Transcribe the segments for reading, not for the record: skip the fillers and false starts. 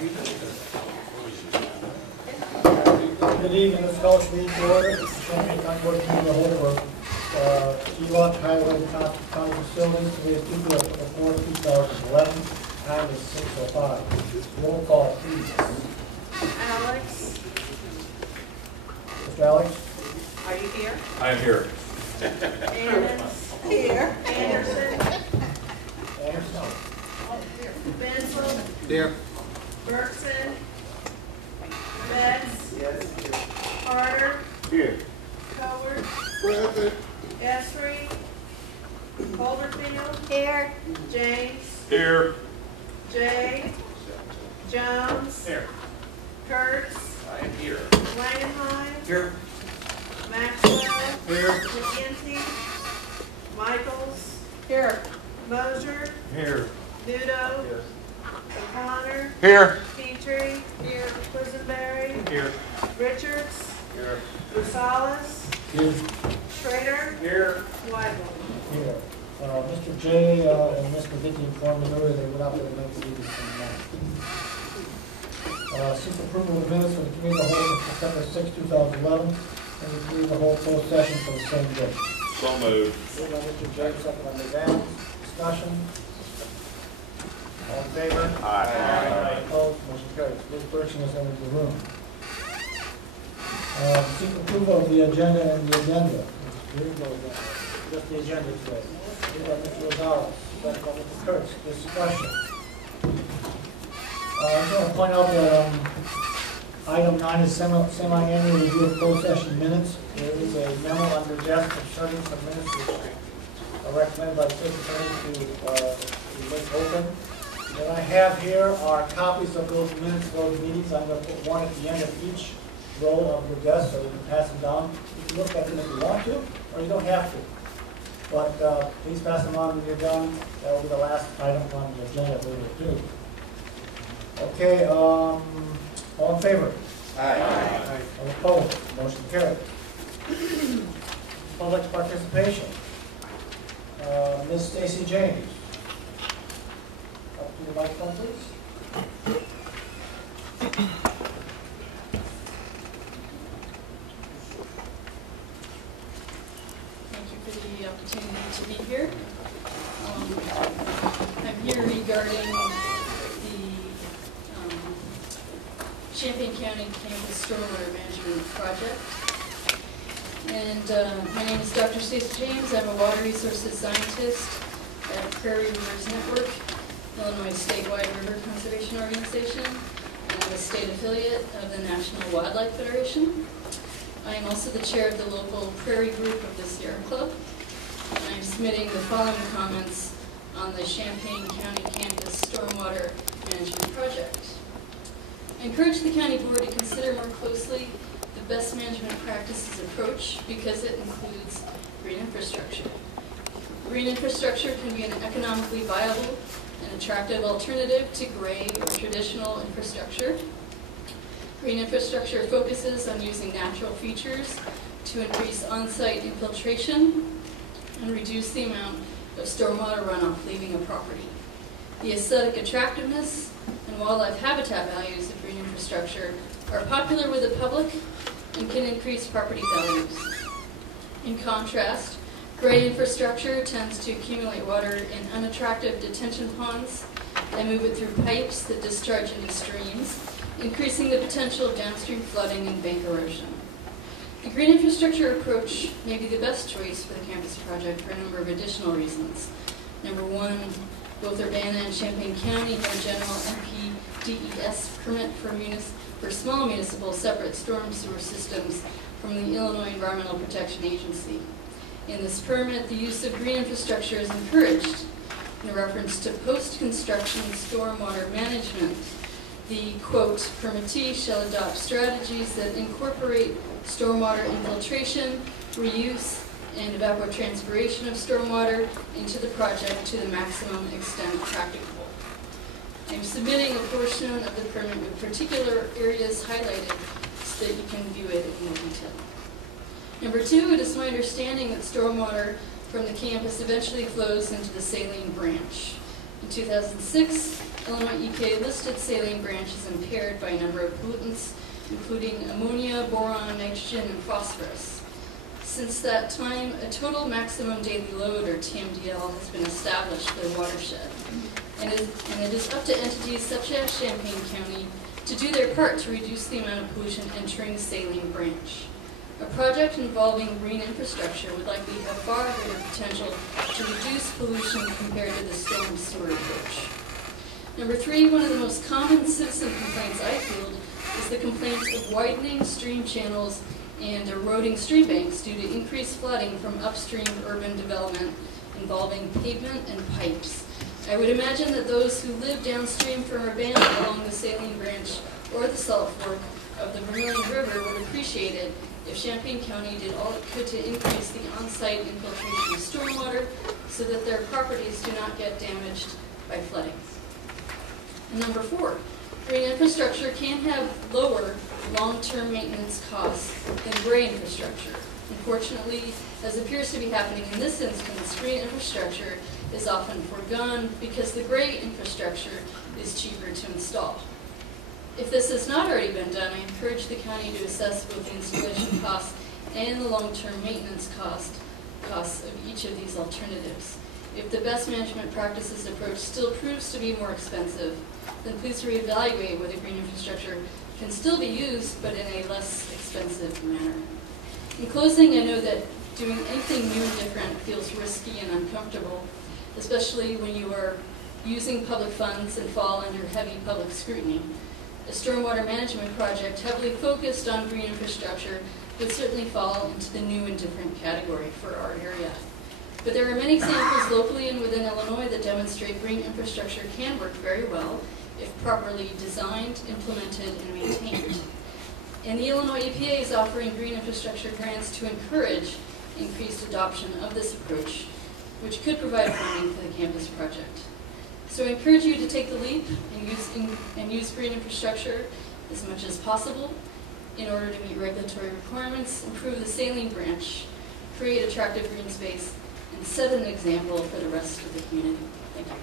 Good evening, let's call this meeting to order. Champaign County Board of Community of the whole for EWOC Highway County Facilities. Today is Tuesday, October 4th, 2011. Time is 6:05. Roll call, please. Alex, Mr. Alex? are you here? I am here. Ennis? Here. Anderson? Anderson? Bensel? Here. Bergson? Betts? Yes. Carter? Here. Coward? Present. Esri? Holderfield? Here. James? Here. Jay? Jones? Here. Kurtz? I am here. Langenheim? Here. Maxwell? Here. McGinty? Michaels? Here. Mosier? Here. Nudo? Yes. O'Connor? Here. Petrie? Here. Quisenberry? Here. Richards? Here. Rosales? Here. Schrader? Here. Weigel? Here. Mr. J. And Mr. Vicky informed me earlier they would not be able to make the meeting tonight. Seek approval of the minutes for the committee of the whole for September 6, 2011, and the committee of the whole closed session for the same day. So moved. Moved by Mr. J, second by Ms. Adams. Discussion. All in favor? Aye. Opposed? Motion carries. Ms. Burching has entered the room. Seek approval of the agenda and the addenda. Just the agenda today. Moved by Mr. Rosales, second by Mr. Kurtz. Discussion. I just want to point out that item 9 is semi-annual review of closed session minutes. There is a memo on your desk concerning some minutes which are recommended by the state attorney to make open. What I have here are copies of those minutes of those meetings. I'm going to put one at the end of each row of your desk so you can pass them down. You can look at them if you want to, or you don't have to. But please pass them on when you're done. That will be the last item on the agenda we will do. Okay, all in favor? Aye. All opposed? Motion carried. Public participation. Ms. Stacy James. Up to the microphone, please. Thank you for the opportunity to be here. I'm here regarding the Champaign County Campus Stormwater Management Project. And my name is Dr. Stacey James. I'm a water resources scientist at Prairie Rivers Network, Illinois statewide river conservation organization, and I'm a state affiliate of the National Wildlife Federation. I am also the chair of the local Prairie group of the Sierra Club, and I'm submitting the following comments on the Champaign County Campus Stormwater Management Project. I encourage the County Board to consider more closely the best management practices approach because it includes green infrastructure. Green infrastructure can be an economically viable and attractive alternative to gray or traditional infrastructure. Green infrastructure focuses on using natural features to increase on-site infiltration and reduce the amount of stormwater runoff leaving a property. The aesthetic attractiveness and wildlife habitat values of green infrastructure are popular with the public and can increase property values. In contrast, gray infrastructure tends to accumulate water in unattractive detention ponds and move it through pipes that discharge into streams, increasing the potential of downstream flooding and bank erosion. The green infrastructure approach may be the best choice for the campus project for a number of additional reasons. Number one, both Urbana and Champaign County have a general NPDES permit for small municipal separate storm sewer systems from the Illinois Environmental Protection Agency. In this permit, the use of green infrastructure is encouraged. In reference to post-construction stormwater management, the, quote, permittee shall adopt strategies that incorporate stormwater infiltration, reuse, and evapotranspiration of stormwater into the project to the maximum extent practicable. I'm submitting a portion of the permit with particular areas highlighted so that you can view it in more detail. Number two, it is my understanding that stormwater from the campus eventually flows into the Saline Branch. In 2006, Illinois EPA listed saline branch as impaired by a number of pollutants, including ammonia, boron, nitrogen, and phosphorus. Since that time, a total maximum daily load, or TMDL, has been established for the watershed. And it is up to entities such as Champaign County to do their part to reduce the amount of pollution entering saline branch. A project involving green infrastructure would likely have far greater potential to reduce pollution compared to the storm sewer approach. Number 3, one of the most common citizen complaints I field is the complaint of widening stream channels and eroding stream banks due to increased flooding from upstream urban development involving pavement and pipes. I would imagine that those who live downstream from Urbana along the saline branch or the Salt Fork of the Vermilion River would appreciate it if Champaign County did all it could to increase the on-site infiltration of stormwater so that their properties do not get damaged by flooding. And number 4, green infrastructure can have lower long-term maintenance costs than gray infrastructure. Unfortunately, as appears to be happening in this instance, green infrastructure is often forgone because the gray infrastructure is cheaper to install. If this has not already been done, I encourage the county to assess both the installation costs and the long-term maintenance costs of each of these alternatives. If the best management practices approach still proves to be more expensive, then please reevaluate whether green infrastructure can still be used, but in a less expensive manner. In closing, I know that doing anything new and different feels risky and uncomfortable, especially when you are using public funds and fall under heavy public scrutiny. A stormwater management project heavily focused on green infrastructure would certainly fall into the new and different category for our area. But there are many examples locally and within Illinois that demonstrate green infrastructure can work very well if properly designed, implemented, and maintained. And the Illinois EPA is offering green infrastructure grants to encourage increased adoption of this approach, which could provide funding for the campus project. So I encourage you to take the leap and use green infrastructure as much as possible in order to meet regulatory requirements, improve the saline branch, create attractive green space, and set an example for the rest of the community. Thank you.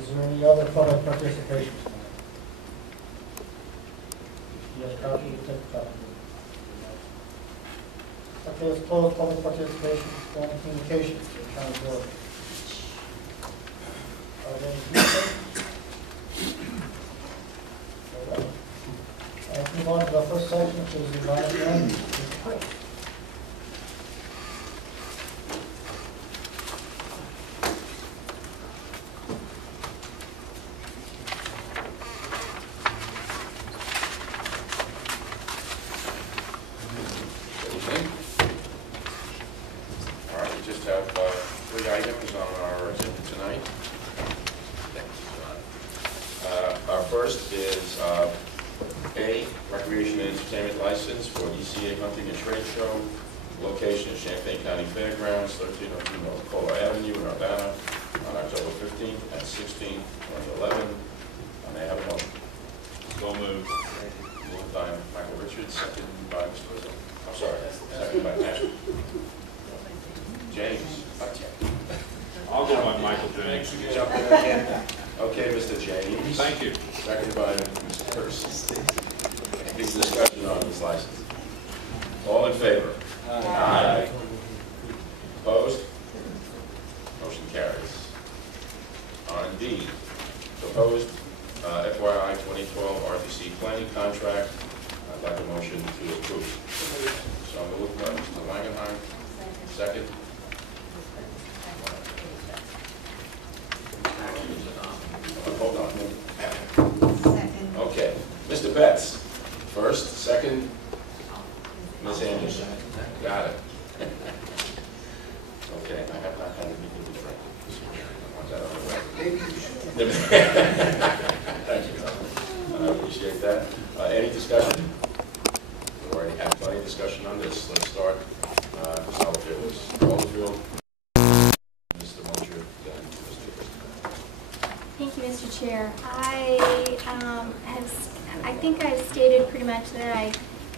Is there any other public participation? Yes, copy, you take a copy. Okay, let's close public participation, going to communications, the county board. Are there any communications? All right. Let's move on to the first section, which is the environment. All right, we just have 3 items on our agenda tonight. Our first is A, recreation and entertainment license for ECA Hunting and Trade Show. Location is Champaign County Fairgrounds, 1302 North Cola Avenue in Urbana, on October 15th and 16th, 2011. May I have a motion? So moved. Moved by Michael Richards, second by Mr. Rizzo. I'm sorry, second by Ashley. James. I'll go by Michael James. Jump in again. Okay, Mr. James. Thank you. Second by Mr. Curtis. Any discussion on this license? All in favor? Aye. Opposed? Motion carries. On D, proposed FYI 2012 RTC planning contract. I'd like a motion to approve. So moved by Mr. Langenheim. Second. Hold on. Second. Okay. Mr. Betts, first, second. Ms. Anderson. Got it. Okay, I have not had a meeting with Frank. I want that on the record. Maybe you should. Thank you. I appreciate that. Any discussion? We already had plenty of discussion on this. Let's start. Ms. Olifield, Mr. Mosher, then Mr. Christopher. Thank you, Mr. Chair. I think I've stated pretty much that I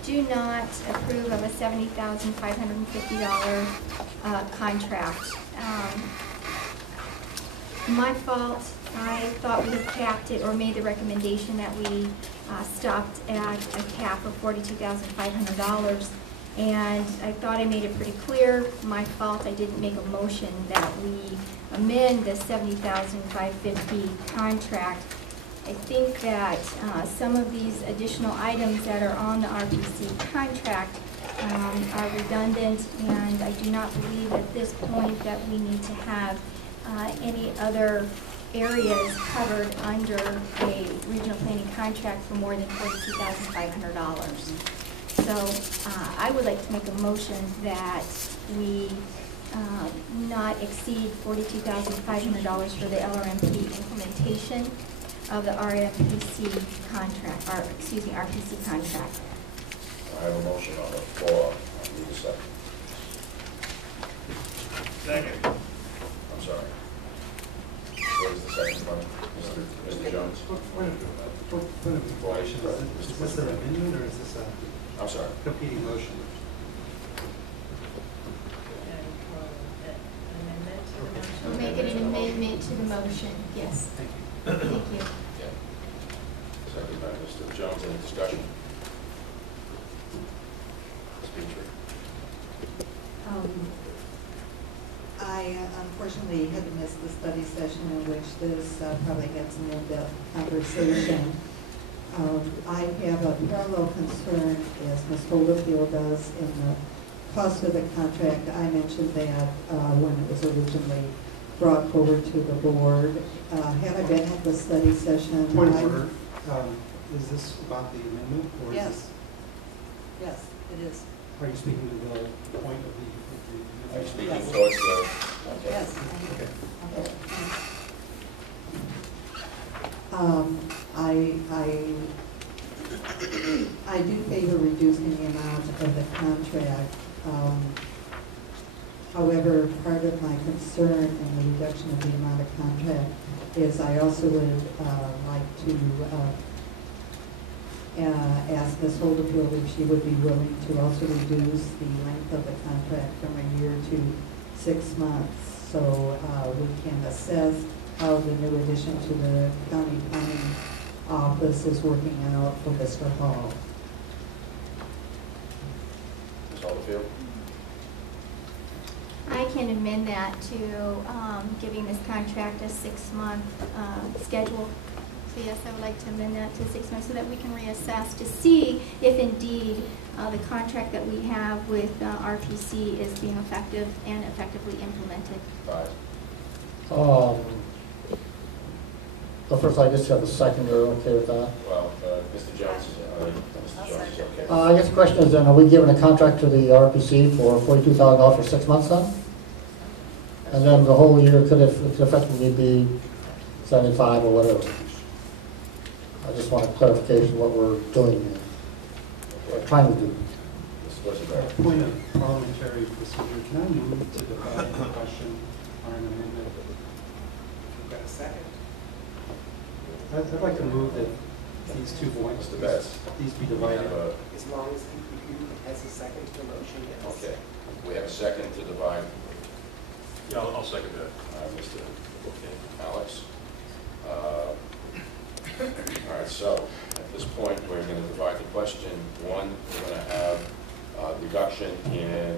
do not approve of a $70,550 contract. My fault. I thought we had capped it or made the recommendation that we stopped at a cap of $42,500. And I thought I made it pretty clear, my fault, I didn't make a motion that we amend the $70,550 contract. I think that some of these additional items that are on the RPC contract are redundant, and I do not believe at this point that we need to have any other areas covered under a regional planning contract for more than $42,500. So I would like to make a motion that we not exceed $42,500 for the LRMP implementation of the RPC contract, or excuse me, RPC contract. I have a motion on the floor. I need a second. Second. I'm sorry. What is the second one? Mr. Jones? Point of information, is this an amendment or is this a I'm sorry. competing motion? We'll make it an amendment to the motion, yes. Thank you. Thank you. Yeah. Second by Mr. Jones. Any discussion? Ms. Petrie? I unfortunately had to miss the study session in which this probably had some in-depth conversation. I have a parallel concern, as Ms. Holderfield does, in the cost of the contract. I mentioned that when it was originally brought forward to the board. Had I been at the study session? Point of order, is this about the amendment or is Yes. this, Yes, it is. are you speaking to the point of the? Are you speaking Yes. towards the, okay. Yes. Okay. Okay. I do favor reducing the amount of the contract. However, part of my concern in the reduction of the amount of contract is I also would like to ask Ms. Holderfield if she would be willing to also reduce the length of the contract from a year to 6 months, so we can assess how the new addition to the county planning office is working out for Mr. Hall. Ms. Holderfield? I can amend that to giving this contract a 6-month schedule. So yes, I would like to amend that to 6 months so that we can reassess to see if indeed the contract that we have with RPC is being effective and effectively implemented. Five. Well, first, I guess you have a second, you're okay with that? Well, Mr. Jones, Mr. Jones is okay. I guess the question is then, are we giving a contract to the RPC for $42,000 for 6 months then? And then the whole year could effectively be 75 or whatever. I just want a clarification what we're doing here, or trying to do. Mr. Rosenberg? Point of parliamentary procedure, can I move to divide the question on an amendment? Got a second? I'd like to move that these two points, Mr. Betts? these be We divided. have a, As long as you has a second to the motion, yes. okay, we have a second to divide, Yeah, I'll second that. Mr. Alex. All right, so at this point, we're going to divide the question. One, we're going to have a reduction in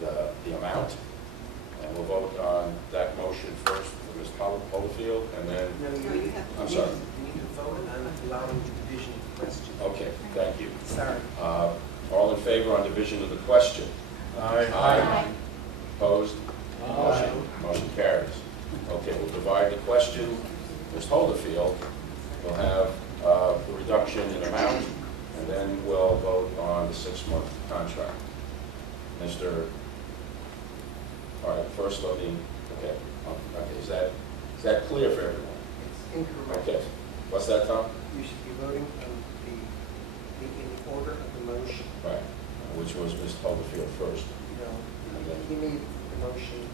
the amount, and we'll vote on that motion first for Ms. Holderfield, and then, No, you have to. I'm sorry. You need to vote on allowing the division of the question. okay, thank you. Sorry. All in favor on division of the question? Aye. Opposed? Motion carries. Okay, we'll divide the question. Ms. Holderfield will have the reduction in amount, and then we'll vote on the 6-month contract. Mr. All right, first voting, okay, is that clear for everyone? It's incorrect. Okay, what's that, Tom? You should be voting on in the order of the motion. Right, which was Ms. Holderfield first. No, And then you made the motion,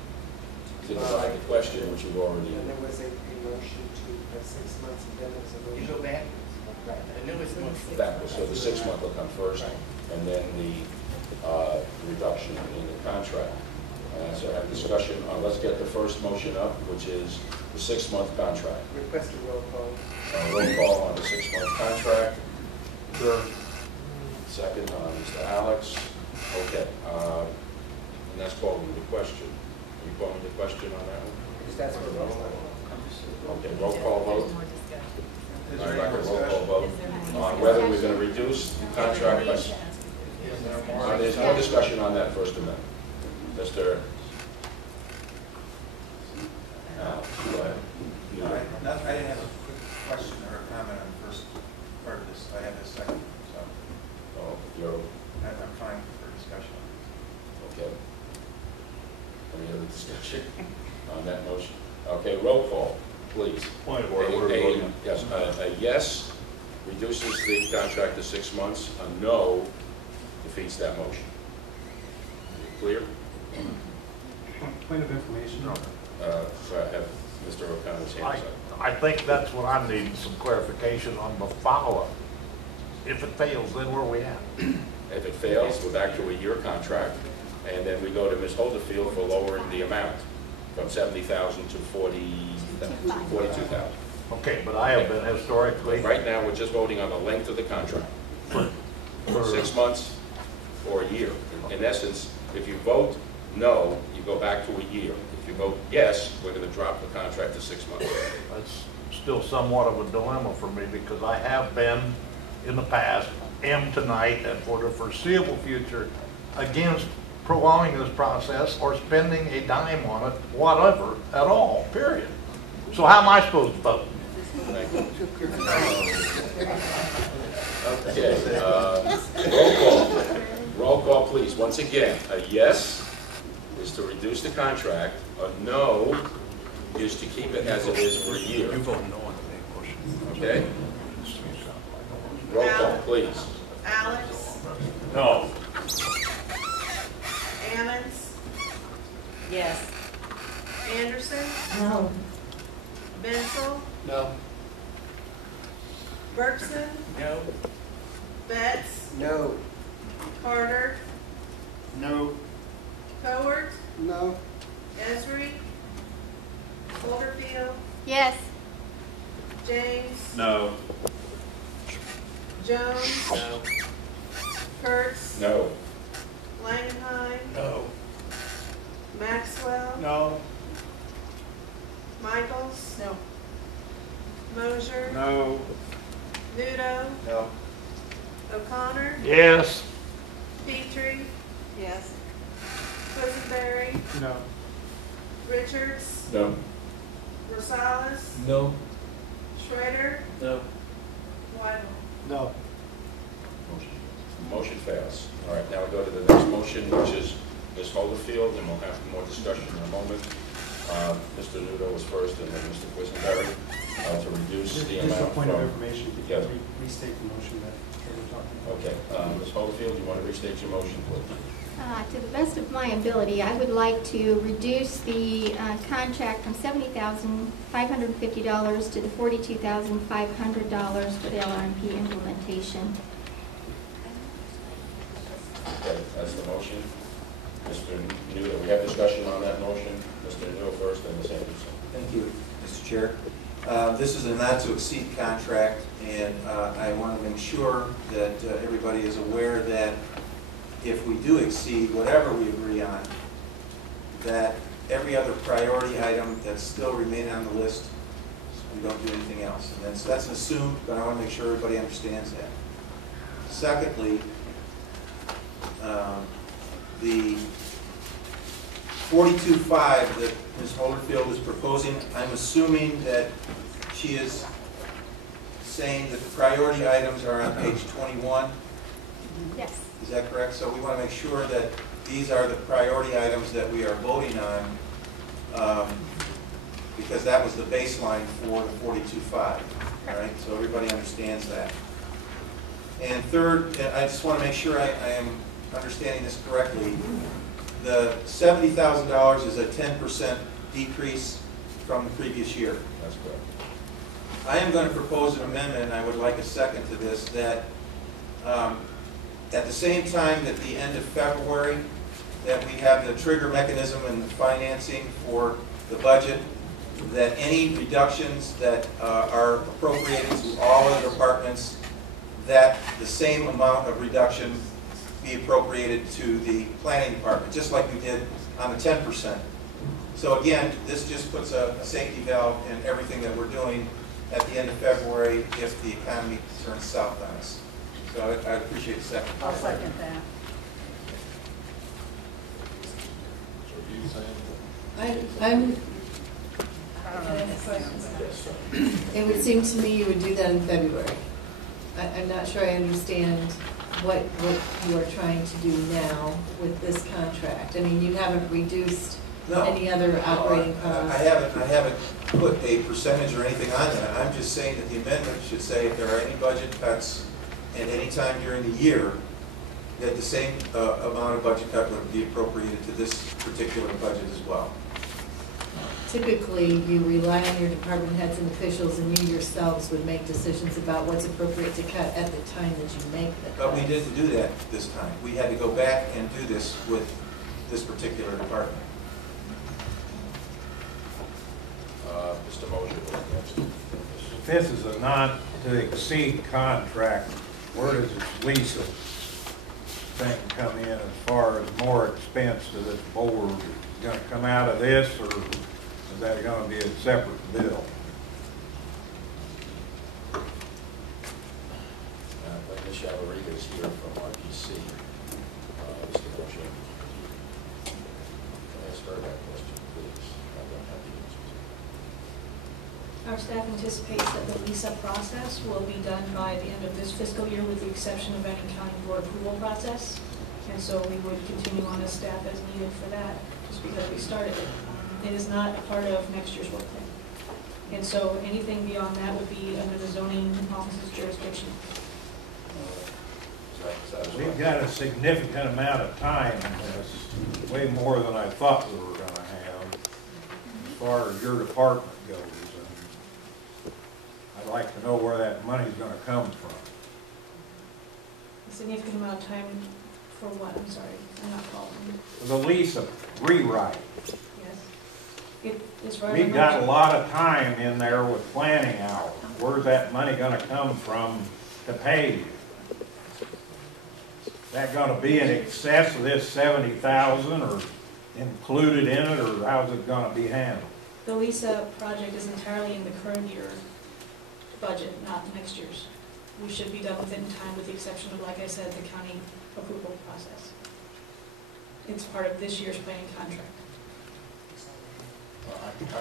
to divide the question, which you've already, and there was a motion to 6 months, and then there was a motion. You go back? Right. I knew it was going backwards, so the 6-month will come first, and then the reduction in the contract. So I have discussion on, let's get the first motion up, which is the 6-month contract. Request a roll call. Roll call on the 6-month contract. Sure. Second, Mr. Alex. Okay, and that's calling the question. Are you calling the question on that one? Because that's what roll call. Okay, roll call vote. Is All there right, any more roll call discussion? vote on whether we're going to reduce the contract by... There's no discussion on that First Amendment. Mr. Alex, go ahead. I didn't have a quick question or a comment on the first part of this. I have a second, so Oh, you're... I'm fine for discussion. Okay. Any other discussion on that motion? Okay, roll call, please. Point of order. What are we voting on? Yes, a yes reduces the contract to 6 months, a no defeats that motion. Clear? Point of information. So I have Mr. O'Connor's hands up. I think that's what I need, some clarification on the follow-up. If it fails, then where are we at? If it fails, we're back to a year contract, and then we go to Ms. Holderfield for lowering the amount from 70,000 to 42,000. Okay, but I have been historically, Right now, we're just voting on the length of the contract. for 6 months or a year. In essence, if you vote no, you go back to a year. If you vote yes, we're going to drop the contract to 6 months. that's still somewhat of a dilemma for me because I have been in the past, am tonight, and for the foreseeable future against prolonging this process or spending a dime on it, whatever, at all, period. So how am I supposed to vote? Thank you. Okay, roll call. Roll call, please. Once again, a yes is to reduce the contract, a no is to keep it as it is for a year. You vote no on the main motion. Okay? Roll call, please. Alex, No. Ammons, Yes. Anderson, No. Bensel, No. Bergson, No. Betts, No. Carter, No. Cowart, No. Esri, Holderfield, Yes. James, No. Jones, No. Kurtz, No. Langenheim, No. Maxwell, No. Michaels, No. Mosier, No. Nudo, No. O'Connor, Yes. Petrie, Yes. Quisenberry, No. Richards, No. Rosales, No. Schrader, No. Weigel. No. Motion fails. All right, now we go to the next motion, which is Ms. Holderfield, and we'll have more discussion in a moment. Mr. Nudo was first, and then Mr. Quisenberry, to reduce the Just a amount point of from... information, could Yes. you restate the motion that we're talking about? Okay, Ms. Holderfield, you want to restate your motion, please? To the best of my ability, I would like to reduce the contract from $70,550 to the $42,500 for the LRMP implementation. Okay, that's the motion. Mr. Nudo, we have discussion on that motion. Mr. Nudo first, and Ms. Anderson. Thank you, Mr. Chair. This is a not-to-exceed contract, and I want to make sure that everybody is aware that if we do exceed whatever we agree on, that every other priority item that's still remaining on the list, we don't do anything else. And that's assumed, but I want to make sure everybody understands that. Secondly, the 42.5 that Ms. Holderfield is proposing, I'm assuming that she is saying that the priority items are on page 21. Yes. Is that correct? So we want to make sure that these are the priority items that we are voting on, because that was the baseline for the 42.5. All right, so everybody understands that. And third, and I just want to make sure I am understanding this correctly. The $70,000 is a 10% decrease from the previous year. That's correct. I am going to propose an amendment, and I would like a second to this, that at the same time at the end of February, that we have the trigger mechanism and the financing for the budget, that any reductions that are appropriated to all other departments, that the same amount of reduction be appropriated to the planning department, just like we did on the 10%. So again, this just puts a safety valve in everything that we're doing at the end of February if the economy turns south on us. So I appreciate the second. I'll second that. So you saying? I'm, it would seem to me you would do that in February. I'm not sure I understand what you are trying to do now with this contract. I mean, you haven't reduced any other operating costs. I haven't put a percentage or anything on that. I'm just saying that the amendment should say if there are any budget cuts at any time during the year, that the same amount of budget cut would be appropriated to this particular budget as well. Typically, you rely on your department heads and officials, and you yourselves would make decisions about what's appropriate to cut at the time that you make the cuts. But we didn't do that this time. We had to go back and do this with this particular department. Mr. Mosher was next. If this is a not-to-exceed contract, where does its lease thing come in as far as more expense to this board? Is it going to come out of this, or is that going to be a separate bill? But Ms. Chavarria is here from RPC. Mr. Mosher, ask her that question, please. I don't have the answers. Our staff anticipates that the lease-up process will be done by the end of this fiscal year, with the exception of any county board approval process. And so we would continue on as staff as needed for that, just because we started it. It is not a part of next year's work plan. And so anything beyond that would be under the zoning office's jurisdiction. We've got a significant amount of time in this, way more than I thought we were going to have, as far as your department goes. And I'd like to know where that money's going to come from. A significant amount of time for what? I'm sorry, I'm not following. The lease rewrite. Yes. It's right. We've got a lot of time in there with planning hours. Where's that money going to come from to pay you? Is that going to be in excess of this $70,000 or included in it, or how's it going to be handled? The lease-up project is entirely in the current year budget, not next year's. We should be done within time, with the exception of, like I said, the county approval process. It's part of this year's planning contract.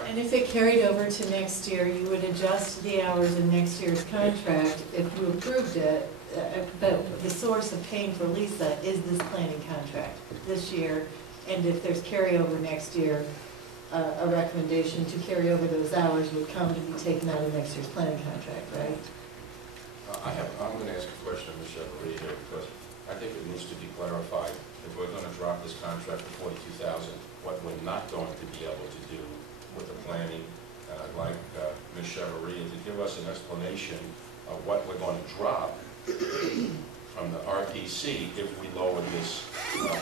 And if it carried over to next year, you would adjust the hours in next year's contract if you approved it. But the source of paying for Lisa is this planning contract this year. And if there's carryover next year, a recommendation to carry over those hours would come to be taken out of next year's planning contract, right? I'm going to ask a question of Ms. Chavarria here, because I think it needs to be clarified. If we're going to drop this contract for $42,000, what we're not going to be able to do with the planning, and I'd like Ms. Chavarria to give us an explanation of what we're going to drop from the RPC if we lower this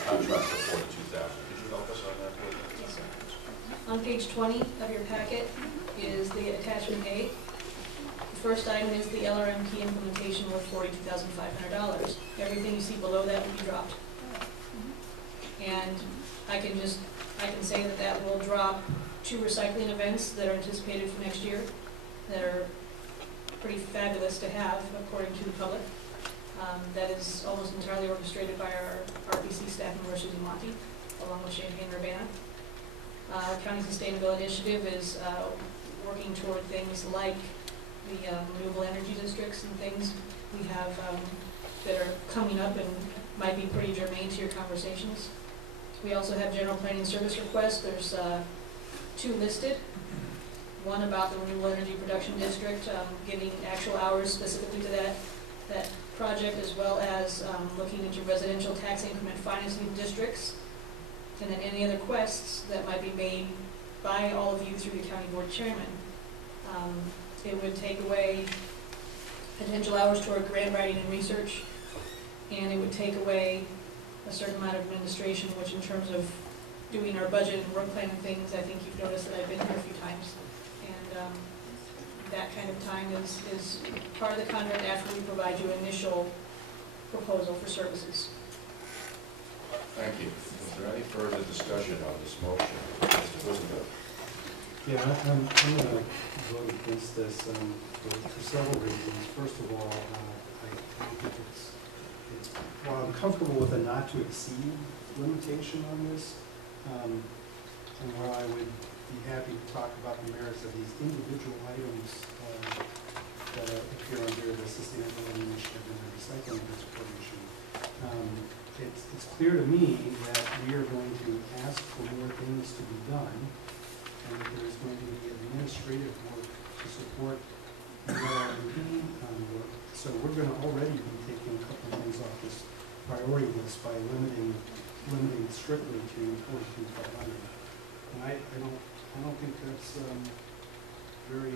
contract for $42,000. Could you help us on that, please? Yes, sir. On page 20 of your packet is the attachment A. The first item is the LRMP implementation worth $42,500. Everything you see below that will be dropped. And I can say that that will drop 2 recycling events that are anticipated for next year that are pretty fabulous to have, according to the public. That is almost entirely orchestrated by our RPC staff member, Susan Monty, along with Champaign Urbana. Our county sustainability initiative is working toward things like the renewable energy districts and things we have that are coming up and might be pretty germane to your conversations. We also have general planning service requests. There's 2 listed. One about the renewable energy production district, giving actual hours specifically to that project, as well as looking into residential tax increment financing districts, and then any other requests that might be made by all of you through the county board chairman. It would take away potential hours toward grant writing and research, and it would take away a certain amount of administration, which in terms of doing our budget and work plan and things, I think you've noticed that I've been here a few times. that kind of time is part of the contract after we provide you initial proposal for services. Thank you. Is there any further discussion on this motion? Mr. Wisdom? Yeah, I'm going to vote against this for several reasons. First of all, I think while I'm comfortable with a not to exceed limitation on this, and while I would be happy to talk about the merits of these individual items that appear under the Sustainability Initiative and the Recycling Corporation, it's clear to me that we are going to ask for more things to be done, and that there's going to be administrative work to support the R&D work. So we're going to already be taking a couple of things off this priority list by limiting strictly to 42,500. And I don't think that's very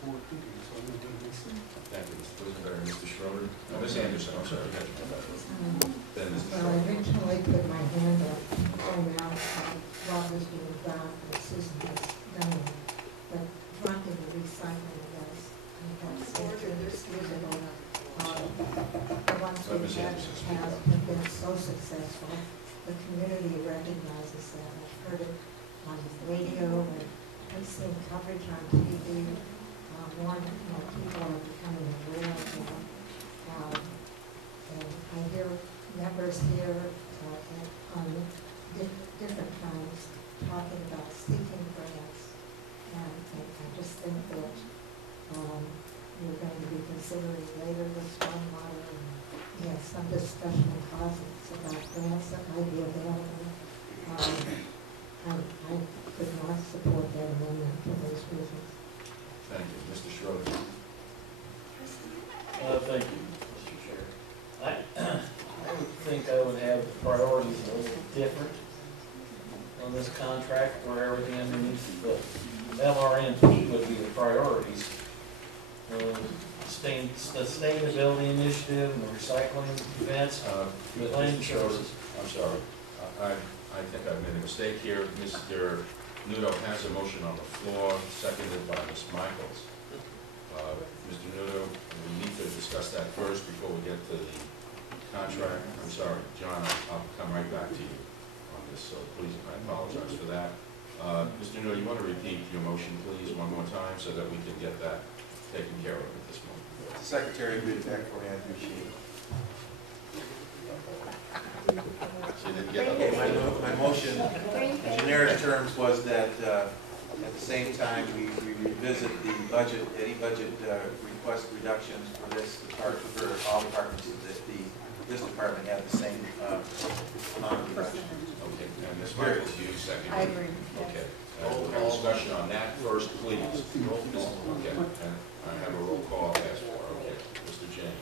forward thinking. So I'm going to do this. Thank you, Mr. Wisdom. Mr. Schroeder? No, Ms. Anderson, I'm sorry. Then Mr. Well, I originally put my hand up going out while this was being done, and Susan has done it. But dropping the recycling was, inexcusable. The ones we've had in the past have been so successful. The community recognizes that. I've heard it on the radio, and I've seen coverage on TV. More people are becoming aware of that. And I hear members here on different times talking about seeking grants. And I just think that we're going to be considering later the stormwater, and we have some discussion in closets about grants that might be available. I could not support that amendment for those reasons. Thank you. Mr. Schroeder? Thank you, Mr. Chair. I would think I would have the priorities a little different on this contract, where everything underneath the LRMP would be the priorities. Sustainability initiative and the recycling events, the land services. I'm sorry. I think I've made a mistake here. Mr. Nudo has a motion on the floor, seconded by Ms. Michaels. Mr. Nudo, we need to discuss that first before we get to the contract. I'm sorry, John, I'll come right back to you on this, so please, I apologize for that. Mr. Nudo, you want to repeat your motion, please, one more time, so that we can get that taken care of at this moment? The Secretary will be back for me after she. So you didn't get Okay, that? my motion, in generic terms, was that at the same time we revisit the budget, any budget request reductions for this department, for all departments, this department have the same amount of reduction. Okay, and Ms. Michaels, you second? I agree. Okay. We'll have discussion on that first, please. Okay, and I have a roll call asked for. Okay, Mr. James.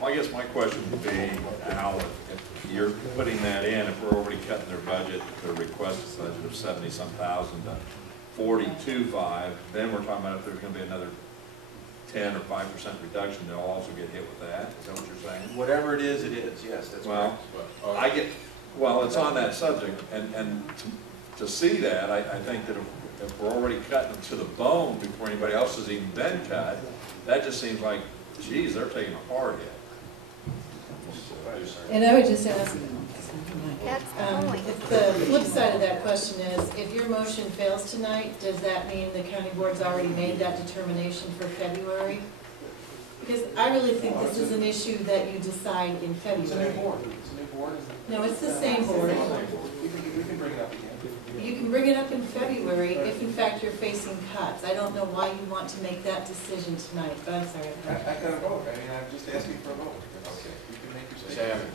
Well, I guess my question would be, Al, if you're putting that in, if we're already cutting their budget, their requested budget of 70-some thousand to 42.5, then we're talking about if there's going to be another 10 or 5% reduction, they'll also get hit with that. Is that what you're saying? Whatever it is, yes, that's well, correct. Well, it's on that subject, and to see that, I think that if we're already cutting them to the bone before anybody else has even been cut, that just seems like, geez, they're taking a hard hit. And I would just ask, That's the point. if the flip side of that question is, if your motion fails tonight, does that mean the county board's already made that determination for February? Because I really think this is an issue that you decide in February. It's a new board. It's a new board. No, it's the same board. We can bring it up again. You can bring it up in February if in fact you're facing cuts. I don't know why you want to make that decision tonight, but I'm sorry. I got a vote. I mean, I'm just asking for a vote. Okay. You can make your statement.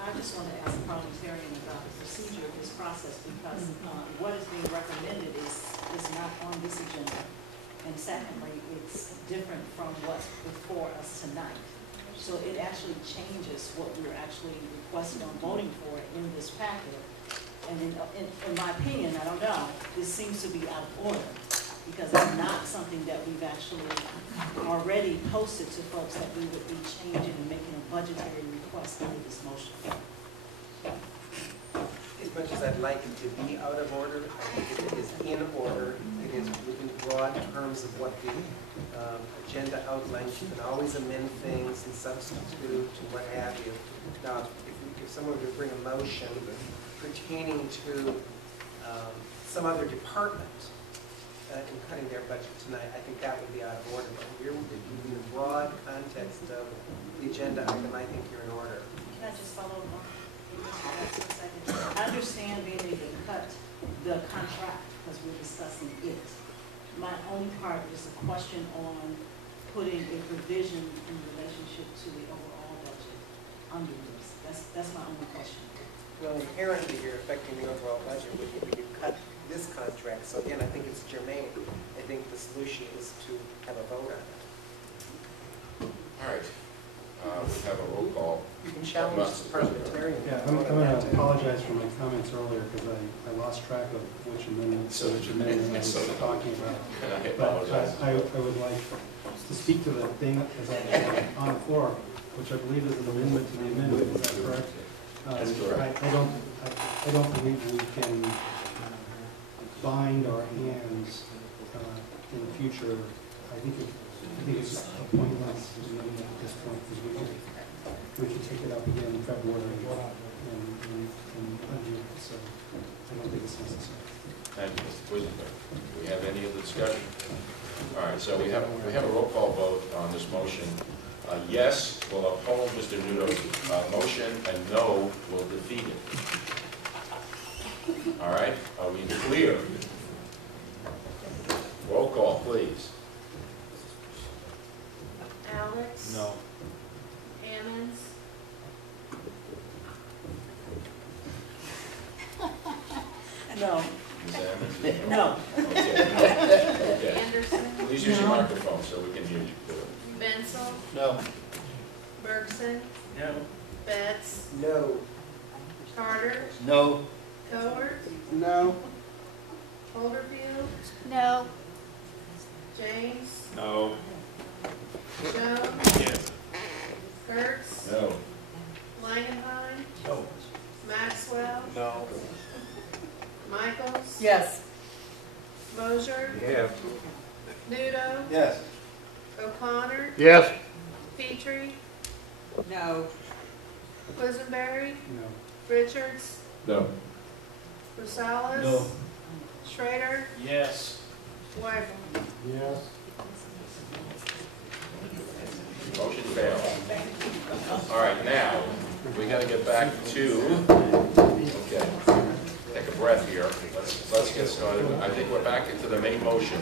I just want to ask the parliamentarian about the procedure of this process, because what is being recommended is not on this agenda. And secondly, it's different from what's before us tonight. So it actually changes what we're actually requesting on voting for in this packet. And in my opinion, I don't know, this seems to be out of order, because it's not something that we've actually already posted to folks that we would be changing and making a budgetary request under this motion. as much as I'd like it to be out of order, I think it is in order. It is within broad terms of what the agenda outlines. You can always amend things and substitute and what have you. Now, if someone were to bring a motion pertaining to some other department in cutting their budget tonight, I think that would be out of order. But here, in the broad context of the agenda item, I think you're in order. Can I just follow up on that for a second? I understand being able to cut the contract because we're discussing it. My only part is a question on putting a provision in relationship to the overall budget under this. That's my only question. Well, inherently, you're affecting the overall budget when you cut this contract. So again, I think it's germane. I think the solution is to have a vote on it. All right. We have a roll call. You can challenge the parliamentarian. Yeah, I'm going to apologize for my comments earlier because I lost track of which amendment I was talking about. And I But apologize. I would like to speak to the thing as I on the floor, which I believe is an amendment to the amendment. Is that correct? That's correct. I don't believe we can bind our hands in the future. I think it's a pointless to me at this point because we can take it up again in February and undo it. So I don't think it's necessary. Thank you, Mr. Quisenberg. Do we have any other discussion? All right, so we have a roll call vote on this motion. Yes will uphold Mr. Nudo's motion, and no will defeat it. All right, are we clear? Roll call, please. Alex? No. Ammons? No. Ms. Ammons? No. Okay. Anderson? Please use your microphone so we can hear you. Bensel? No. Bergson? No. Betts? No. Carter? No. Cowart? No. Holderfield? No. James? No. Jones? Yes. Kurtz? No. Langenheim? No. Maxwell? No. Michaels? Yes. Mosier? Yes. Nudo? Yes. O'Connor? Yes. Petrie? No. Quisenberry? No. Richards? No. Rosales? No. Schrader? Yes. Wyvern? Yes. Motion failed. All right, now, we got to get back to, okay, take a breath here. Let's get started. I think we're back into the main motion.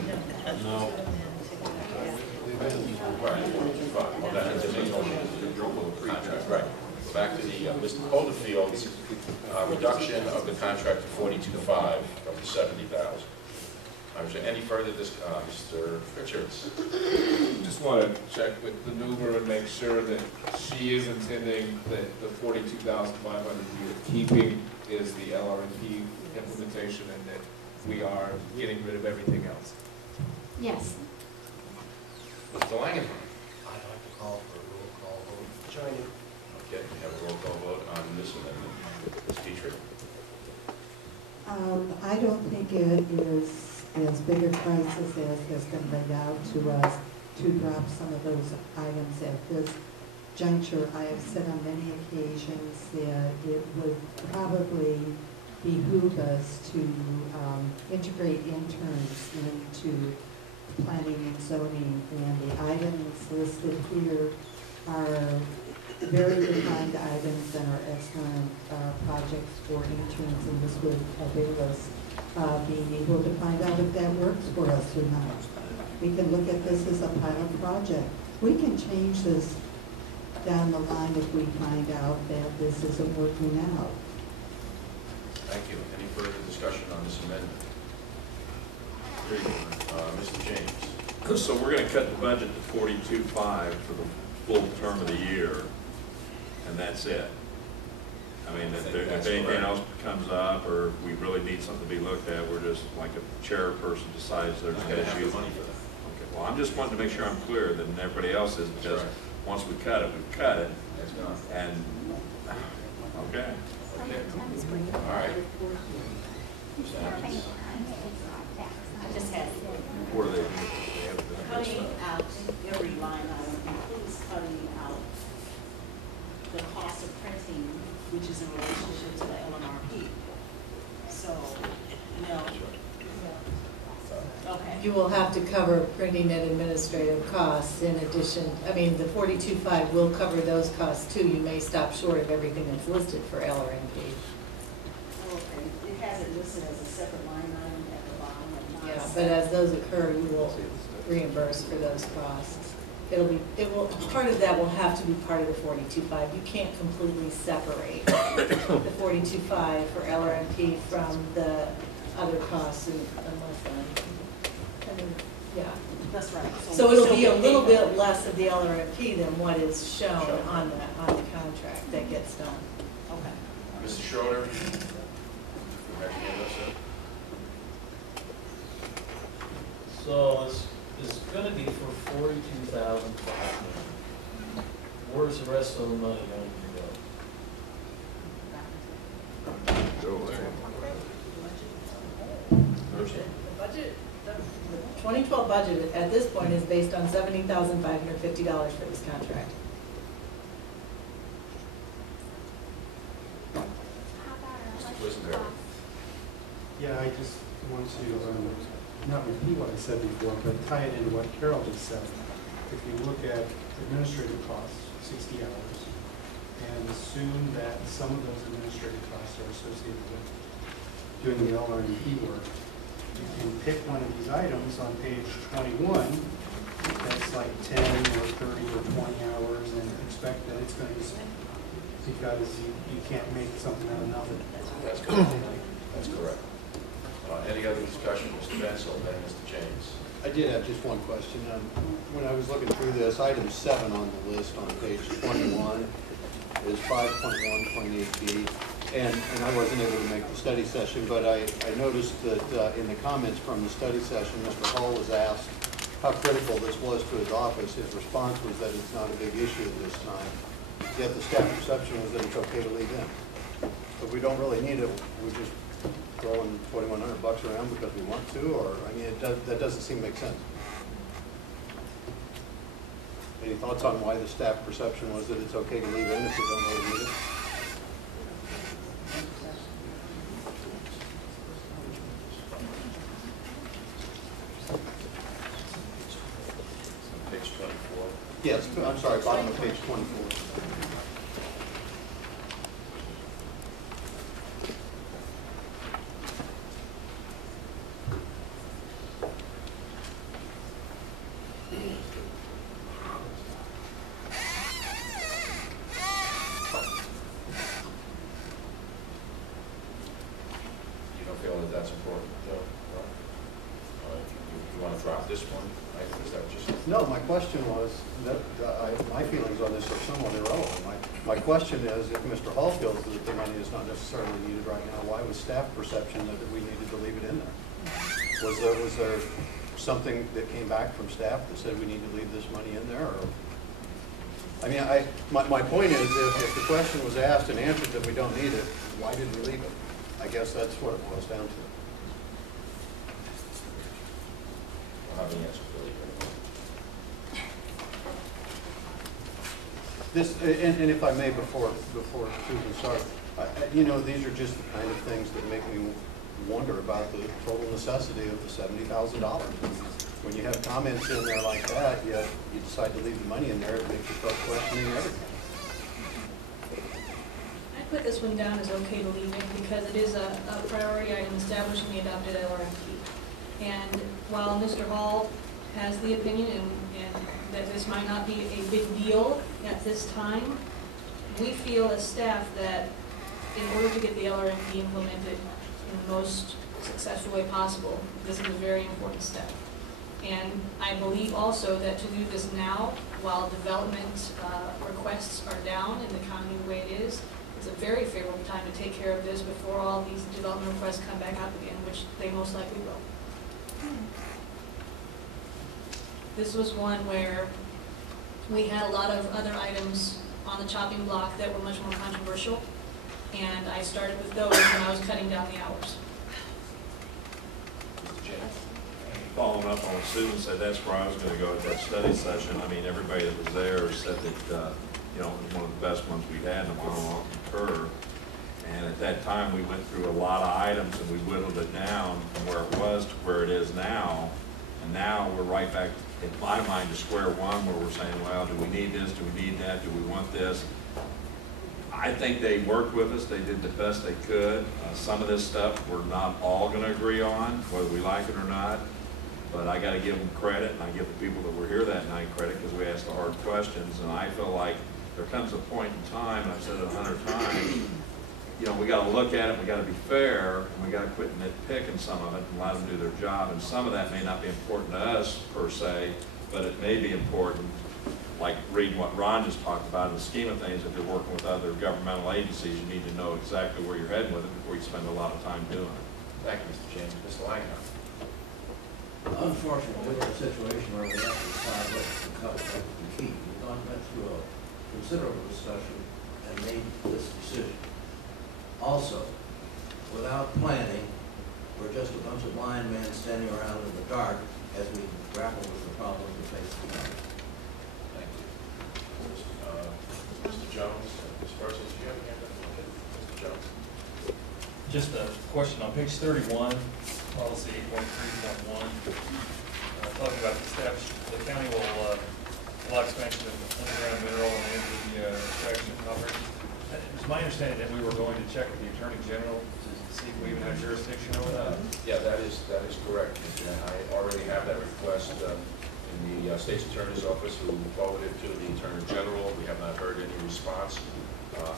No. Right, fine. Well, that is the main motion, the contract, right. We're back to the, Mr. Holderfield's reduction of the contract to $42,500 from the $70,000. Is there any further, Mr. Richards? Just want to check with the Nuber and make sure that she is intending that the $42,500 we are keeping is the LRMP implementation and that we are getting rid of everything else. Yes. Mr. Langenheim? I'd like to call for a roll call vote. Join in. Okay, we have a roll call vote on this amendment. Ms. Petrie? I don't think it is as big a crisis as has been laid out to us to drop some of those items at this juncture. I have said on many occasions that it would probably behoove us to integrate interns into planning and zoning, and the items listed here are very refined items and are excellent projects for interns, and this would avail us being able to find out if that works for us or not. We can look at this as a pilot project. We can change this down the line if we find out that this isn't working out. Thank you. Any further discussion on this amendment? Mr. James? So we're going to cut the budget to 42.5 for the full term of the year, and that's it. I mean, if anything else comes up, or if we really need something to be looked at, we're just, like a chairperson decides there's an issue. Money for that. Okay, well, I'm just wanting to make sure I'm clear than everybody else is, because once we cut it, we cut it. That's gone. And Okay. All right. I just had, What do they do? They have to- cutting out every line item includes cutting out the cost of printing, which is in relationship to the LMRP. So, no. Okay. You will have to cover printing and administrative costs in addition, I mean, the 42.5 will cover those costs too. You may stop short of everything that's listed for LRMP. Okay, it has it listed as a separate line item at the bottom of Yeah, nine. but as those occur, you will reimburse for those costs. Part of that will have to be part of the 42.5. You can't completely separate the 42.5 for LRMP from the other costs unless yeah. That's right. So it'll be a little bit less of the LRMP than what is shown on the contract that gets done. Okay. Mrs. Schroeder? You recommend us, sir? So it's gonna be for 42,500. Where's the rest of the money going to go? Go there. Thursday? The budget, the 2012 budget at this point is based on $70,550 for this contract. Yeah, I just want to, not repeat what I said before, but tie it into what Carol just said. If you look at administrative costs, 60 hours, and assume that some of those administrative costs are associated with doing the LRDP work, you can pick one of these items on page 21, that's like 10 or 30 or 20 hours, and expect that it's going to, because you can't make something out of nothing. That's correct. That's correct. Any other discussion, Mr. Bensel, then Mr. James? I did have just one question. When I was looking through this, item 7 on the list on page 21 is 5.1.8B, and I wasn't able to make the study session, but I noticed that in the comments from the study session, Mr. Hall was asked how critical this was to his office. His response was that it's not a big issue at this time, yet the staff perception was that it's okay to leave in. If we don't really need it, we just throwing $2,100 around because we want to, or, I mean, that doesn't seem to make sense. Any thoughts on why the staff perception was that it's okay to leave in if we don't really need it? Page 24. Yes, I'm sorry, bottom of page 24. You don't feel that that's important, Joe? You want to drop this one? Is that just? No, my question was, my feelings on this are somewhat irrelevant. My question is, if Mr. Hall feels that the money is not necessarily needed right now, why was staff perception that we needed to leave it in there? Was there something that came back from staff that said we need to leave this money in there, or? I mean, my point is, if the question was asked and answered that we don't need it, why did we leave it? I guess that's what it boils down to. I'll have the answer for you. This, and if I may, before Susan starts, you know, these are just the kind of things that make me wonder about the total necessity of the $70,000. When you have comments in there like that, yet you decide to leave the money in there, it makes you start questioning everything. I put this one down as okay to leave in because it is a priority item establishing the adopted LRMP. And while Mr. Hall has the opinion and that this might not be a big deal at this time, we feel as staff that in order to get the LRMP implemented in the most successful way possible, this is a very important step. And I believe also that to do this now, while development requests are down in the economy the way it is a very favorable time to take care of this before all these development requests come back up again, which they most likely will. This was one where we had a lot of other items on the chopping block that were much more controversial. And I started with those when I was cutting down the hours. Mr. James? Following up on what Susan said, that's where I was gonna go at that study session. I mean, everybody that was there said that, you know, it was one of the best ones we've had, and I'll concur. And at that time, we went through a lot of items and we whittled it down from where it was to where it is now. And now we're right back, in my mind, to square one, where we're saying, well, do we need this, do we need that, do we want this? I think they worked with us, they did the best they could. Some of this stuff we're not all gonna agree on, whether we like it or not. But I gotta give them credit, and I give the people that were here that night credit, because we asked the hard questions. And I feel like there comes a point in time, and I've said it 100 times, you know, we gotta look at it, we gotta be fair, and we gotta quit nitpicking some of it and let them do their job. And some of that may not be important to us, per se, but it may be important, like reading what Ron just talked about, in the scheme of things. If you're working with other governmental agencies, you need to know exactly where you're heading with it before you spend a lot of time doing it. Thank you, Mr. James. Mr. Langenau? Unfortunately, we're in a situation where we have to decide what to cut, what to keep. We've gone through a considerable discussion and made this decision. Also, without planning, we're just a bunch of blind men standing around in the dark as we grapple with the problems we face tonight. Thank you. Mr. Jones, Ms. Parsons, do you have a hand up? Mr. Jones? Just a question on page 31, policy 8.3.1, talking about the county will allow expansion of underground mineral and energy extraction operations. It was my understanding that we were going to check with the Attorney General to see if we even have jurisdiction over that. Yeah, that is correct. And I already have that request in the State's Attorney's Office, who forwarded to the Attorney General. We have not heard any response.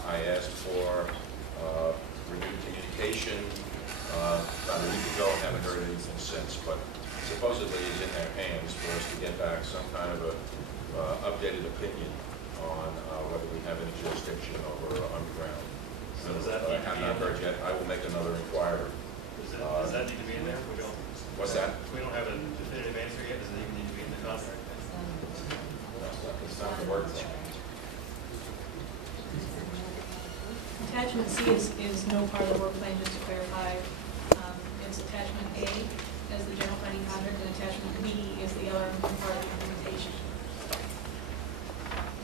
I asked for renewed communication about a week ago and haven't heard anything since, but supposedly it's in their hands for us to get back some kind of a updated opinion on whether we have any jurisdiction over underground. So does that I need to have be not in heard there? yet. I will make another inquiry. Does that need to be in there? We don't. What's that? We don't have a definitive answer yet. Does it even need to be in the contract? It's not the word. Attachment C is no part of the work plan, just to clarify. It's attachment A as the general planning contract, and attachment B is the LRM part of the implementation.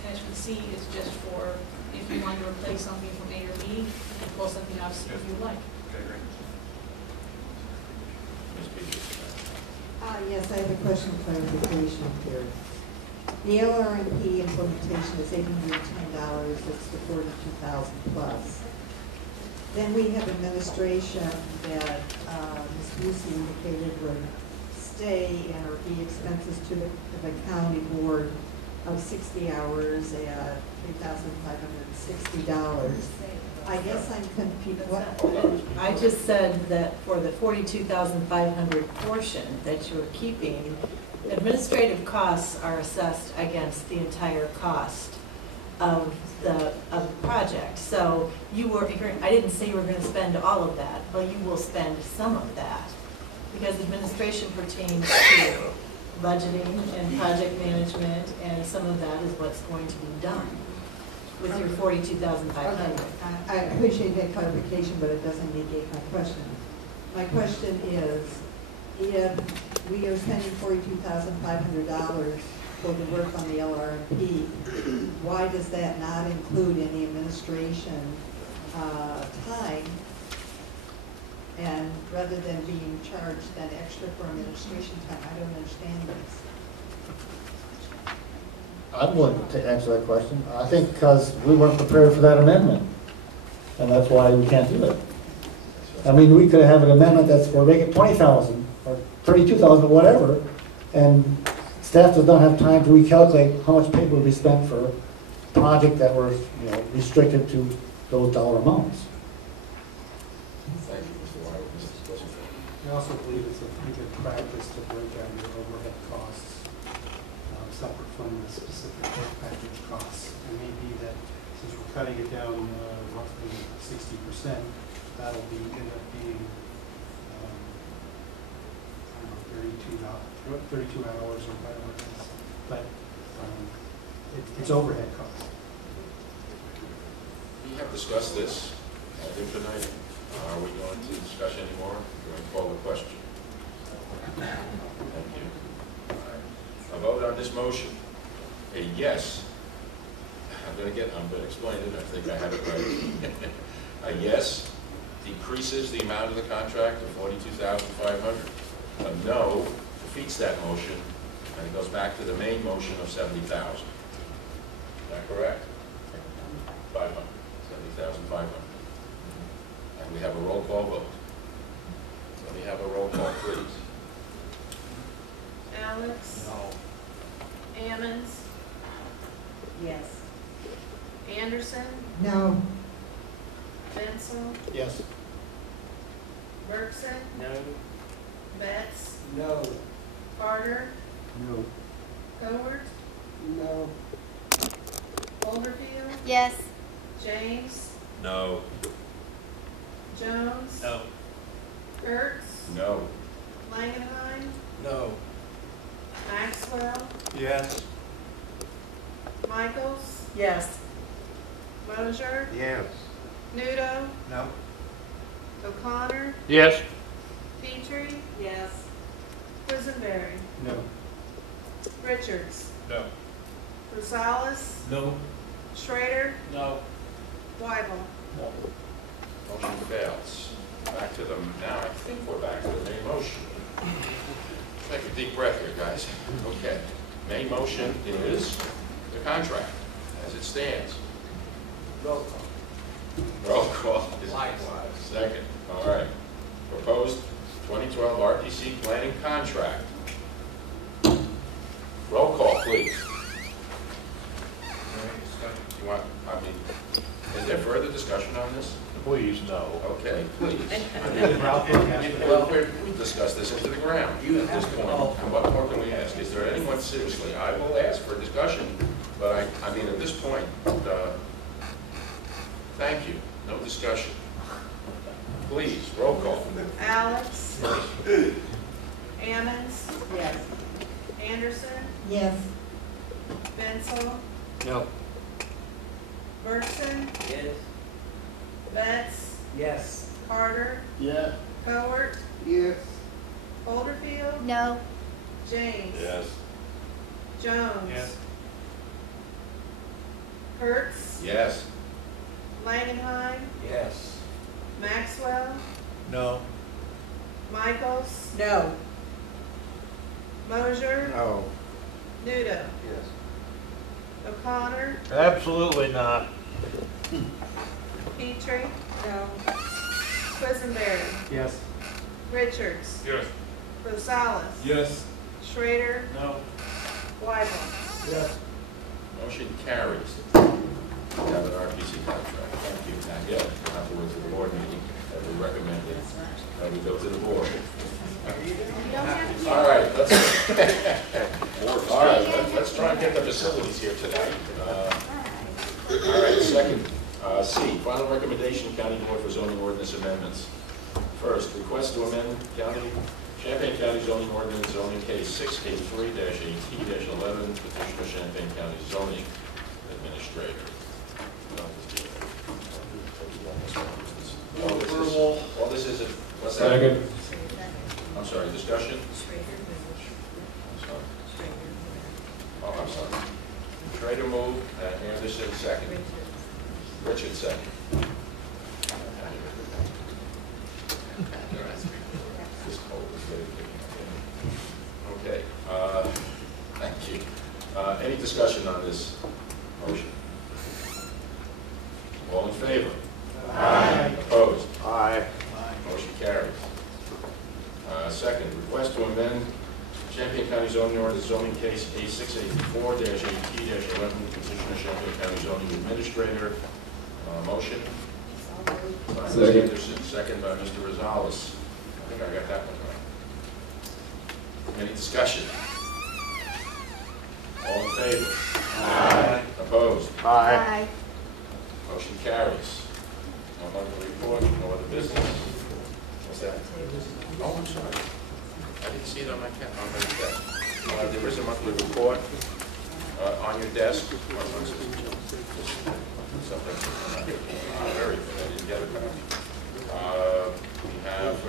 Attachment C is just for if you want to replace something from A or B, and pull something else if you like. Okay, great. Ms. Peters? Yes, I have a question of clarification here. The LRMP implementation is $810, it's the $42,000 plus. Then we have administration that Ms. Busey indicated would stay and or be expenses to the county board of 60 hours at $3,560. I guess I'm confused. What? I just said that for the 42,500 portion that you're keeping, administrative costs are assessed against the entire cost of the project. So I didn't say you were going to spend all of that, but you will spend some of that, because administration pertains to budgeting and project management, and some of that is what's going to be done with your 42,500. Okay. I appreciate that clarification, but it doesn't negate my question. My question is, if we are spending $42,500 for the work on the LRMP, why does that not include any administration time? And rather than being charged then extra for administration time, I don't understand this. I'm willing to answer that question. I think because we weren't prepared for that amendment, and that's why we can't do it. I mean, we could have an amendment that's for make it 20,000 or 32,000 or whatever, and staff does not have time to recalculate how much paper would be spent for a project that were, restricted to those dollar amounts. Thank you, Mr. White. Mrs. Rosenfeld? I also believe it's a pretty good practice to break out your overhead costs separate from the specific work package costs. It may be that since we're cutting it down roughly 60%, that'll end up being 32 hours or whatever it is. But it's overhead costs. We have discussed this I think tonight, are we going to discuss any more? Going to call the question? Thank you. All right. A vote on this motion. A yes. I'm going to explain it. I think I have it right. A yes decreases the amount of the contract to $42,500. A no defeats that motion, and it goes back to the main motion of $70,000. Is that correct? 500. 70,500. And we have a roll call vote. Let me have a roll call, please. Alex? No. Ammons? Yes. Anderson? No. Bensel? Yes. Bergson? No. Betts? No. Carter? No. Howard? No. Olderfield? Yes. James? No. Jones? No. Kurtz? No. Langenheim? No. Maxwell? Yes. Michaels? Yes. Mosier? Yes. Nudo? No. O'Connor? Yes. Petrie? Yes. Quisenberry? No. Richards? No. Rosales? No. Schrader? No. Weibel? No. Motion fails. Back to the, now I think we're back to the main motion. Take a deep breath here, guys. Okay. Main motion is the contract as it stands. Roll call. Roll call is Likewise. second. All right. Proposed 2012 RTC planning contract. Roll call, please. You want, I mean, is there further discussion on this? Please, no. Okay, please. I mean, well, we discussed this into the ground at this point. And what more can we ask? Is there anyone seriously? I will ask for discussion, but I mean, at this point, thank you. No discussion. Please, roll call. Alex? Ammons? Yes. Anderson? Yes. Bensel? No. Bergson? Yes. Betts? Yes. Carter? Yeah. Howard? Yes. Olderfield? No. James? Yes. Jones? Yes. Kurtz? Yes. Langenheim? Yes. Maxwell? No. Michaels? No. Mosier? No. Nudo? Yes. O'Connor? Absolutely not. Petrie? No. Quisenberry? Yes. Richards? Yes. Rosales? Yes. Schrader? No. Weibel? Yes. Motion carries. We have an RPC contract. Thank you. And yeah, afterwards at the board meeting, that we recommended that we go to the board. All right, let's try and get the facilities here tonight. All right, second, C, final recommendation, County Board for zoning ordinance amendments. First, request to amend Champaign County zoning ordinance, zoning case 683-AT-11, petitioner Champaign County zoning administrator. All this is, what's that? Second. I'm sorry, discussion? I'm sorry. Oh, I'm sorry. Schrader moved, Anderson second. Richard second. This cold is really kicking in. Okay, thank you. Any discussion on this motion? All in favor? Aye. Opposed? Aye. Motion carries. Second, request to amend Champaign County zoning ordinance zoning case A684-AT-11, petitioner Champaign County zoning administrator. Motion by Ms. Anderson, second by Mr. Rosales. I think I got that one right. Any discussion? All in favor? Aye. Opposed? Aye. Motion carries. No monthly report, no other business. What's that? Oh, I'm sorry. I didn't see it on my desk. There is a monthly report on your desk. Something. Very good. I didn't get it.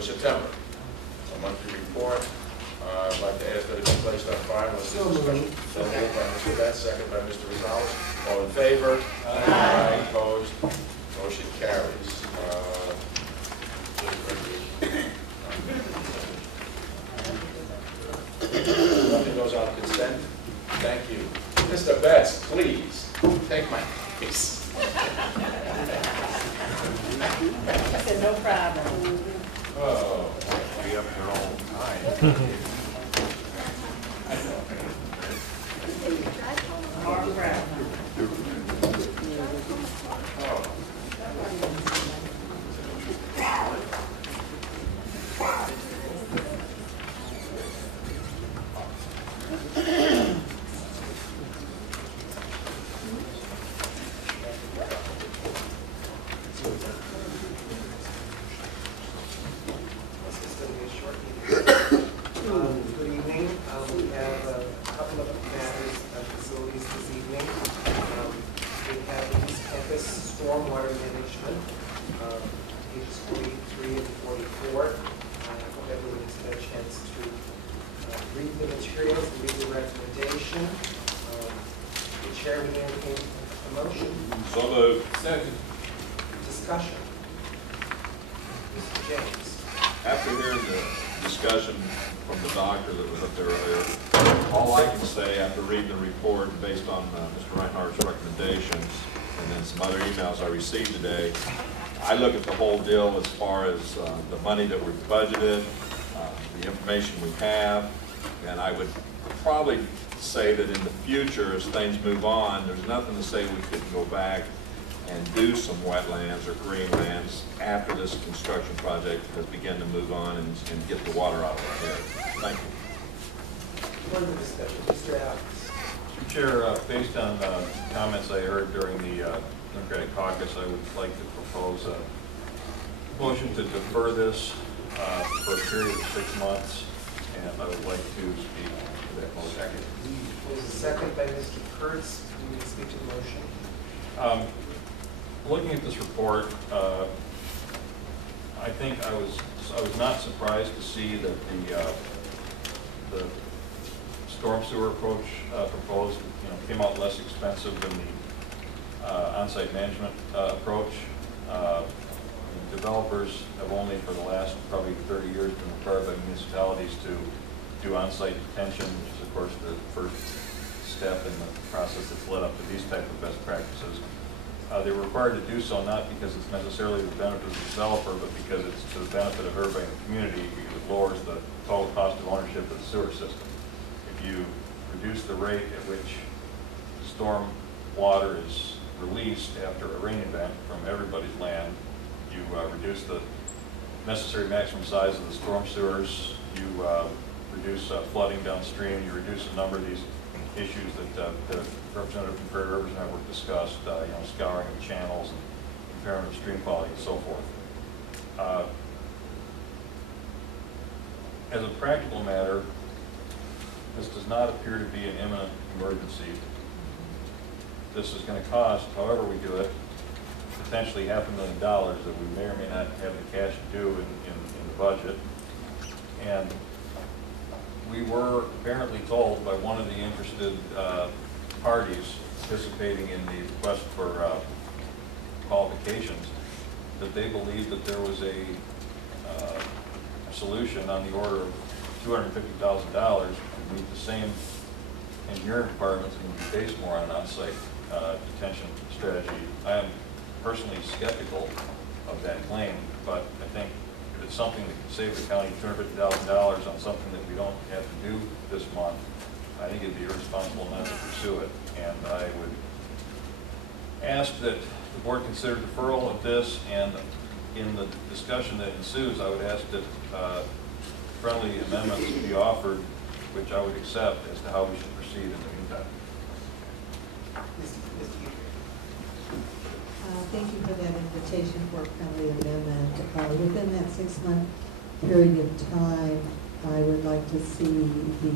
September. A monthly report. I'd like to ask that it be placed on file unless there's discussion. So moved by Mr. Betts, second by Mr. Rosales. All in favor? Aye. Opposed? Motion carries. Nothing goes on consent. Thank you. Mr. Betts, please, take my case. I said, no problem. Oh. Be up there all the time. Mark Brown. Good evening. We have a couple of matters of facilities this evening. We have East Campus stormwater management, pages 43 and 44. I hope everyone's had a chance to read the materials and read the recommendation. The chair would entertain a motion. So moved. Second. Discussion. Mr. James. After hearing the discussion from the doctor that was up there earlier, all I can say after reading the report based on Mr. Reinhardt's recommendations and then some other emails I received today, I look at the whole deal as far as the money that we've budgeted, the information we have, and I would probably say that in the future, as things move on, there's nothing to say we couldn't go back and do some wetlands or greenlands after this construction project has begun to move on and get the water out of our hair. Thank you. Further discussion. Mr. Alex. Mr. Chair, based on comments I heard during the Democratic caucus, I would like to propose a motion to defer this for a period of 6 months, and I would like to speak to that motion. There's a second by Mr. Kurtz. Will you speak to the motion? Looking at this report, I think I was not surprised to see that the storm sewer approach proposed, came out less expensive than the on-site management approach. Developers have only for the last probably 30 years been required by municipalities to do on-site detention, which is of course the first step in the process that's led up to these type of best practices. They were required to do so not because it's necessarily the benefit of the developer, but because it's to the benefit of everybody in the community, because it lowers the total cost of ownership of the sewer system. If you reduce the rate at which storm water is released after a rain event from everybody's land, you reduce the necessary maximum size of the storm sewers, you reduce flooding downstream, you reduce a number of these issues that the representative from Prairie Rivers Network discussed, scouring of channels, and impairment of stream quality, and so forth. As a practical matter, this does not appear to be an imminent emergency. This is going to cost, however we do it, potentially $500,000 that we may or may not have the cash to do in the budget. And we were apparently told by one of the interested parties participating in the request for qualifications that they believed that there was a solution on the order of $250,000 to meet the same engineering requirements and be based more on an on-site detention strategy. I am personally skeptical of that claim, but I think if it's something that can save the county $250,000 on something that we don't have to do this month, I think it'd be irresponsible not to pursue it. And I would ask that the board consider deferral of this, and in the discussion that ensues, I would ask that friendly amendments be offered, which I would accept, as to how we should proceed in the meantime. Thank you for that invitation for a friendly amendment. Within that 6-month period of time, I would like to see the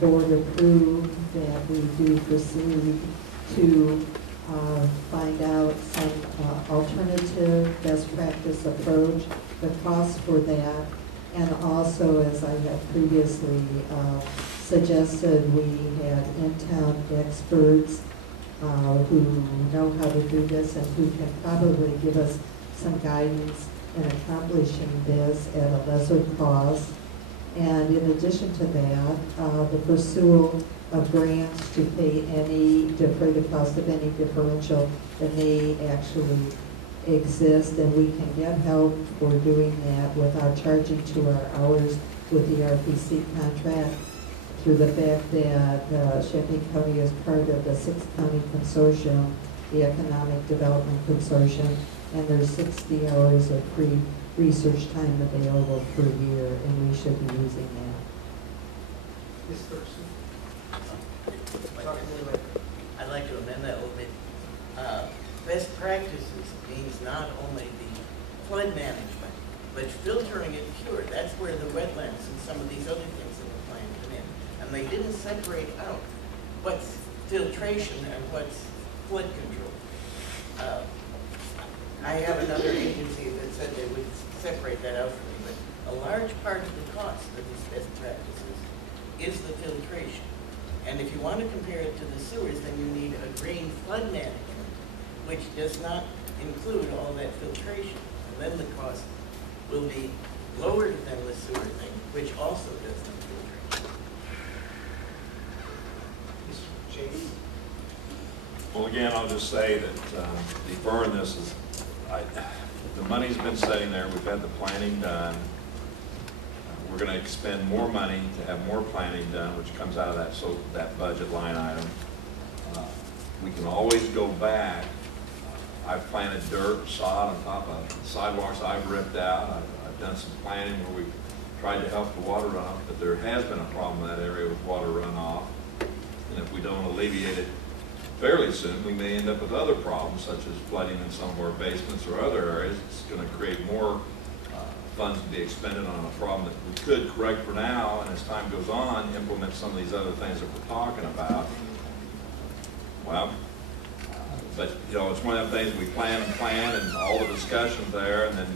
board approve that we do proceed to find out some alternative best practice approach the cost for that. And also, as I have previously suggested, we had in-town experts who know how to do this and who can probably give us some guidance in accomplishing this at a lesser cost. And in addition to that, the pursuit of grants to defray the cost of any differential that may actually exist, and we can get help for doing that without charging to our hours with the RPC contract, through the fact that Champaign County is part of the 6-county consortium, the Economic Development Consortium, and there's 60 hours of free research time available per year, and we should be using that. This person. I'd like to amend that a little bit. Best practices means not only the flood management, but filtering it pure. That's where the wetlands and some of these other things in the plan come in. And they didn't separate out what's filtration and what's flood control. I have another agency that said they would separate that out for me, but a large part of the cost of these best practices is the filtration. And if you want to compare it to the sewers, then you need a green flood management, which does not include all that filtration. And then the cost will be lower than the sewer thing, which also does the filtration. Well, again, I'll just say that deferring this is, the money's been sitting there, we've had the planning done. We're going to expend more money to have more planning done, which comes out of that budget line item. We can always go back. I've planted dirt, sod on top of sidewalks I've ripped out. I've done some planning where we've tried to help the water runoff, but there has been a problem in that area with water runoff. And if we don't alleviate it fairly soon, we may end up with other problems, such as flooding in some of our basements or other areas. It's going to create more funds to be expended on a problem that we could correct for now, and as time goes on, implement some of these other things that we're talking about. Well, but you know, it's one of the things we plan and all the discussion there, and then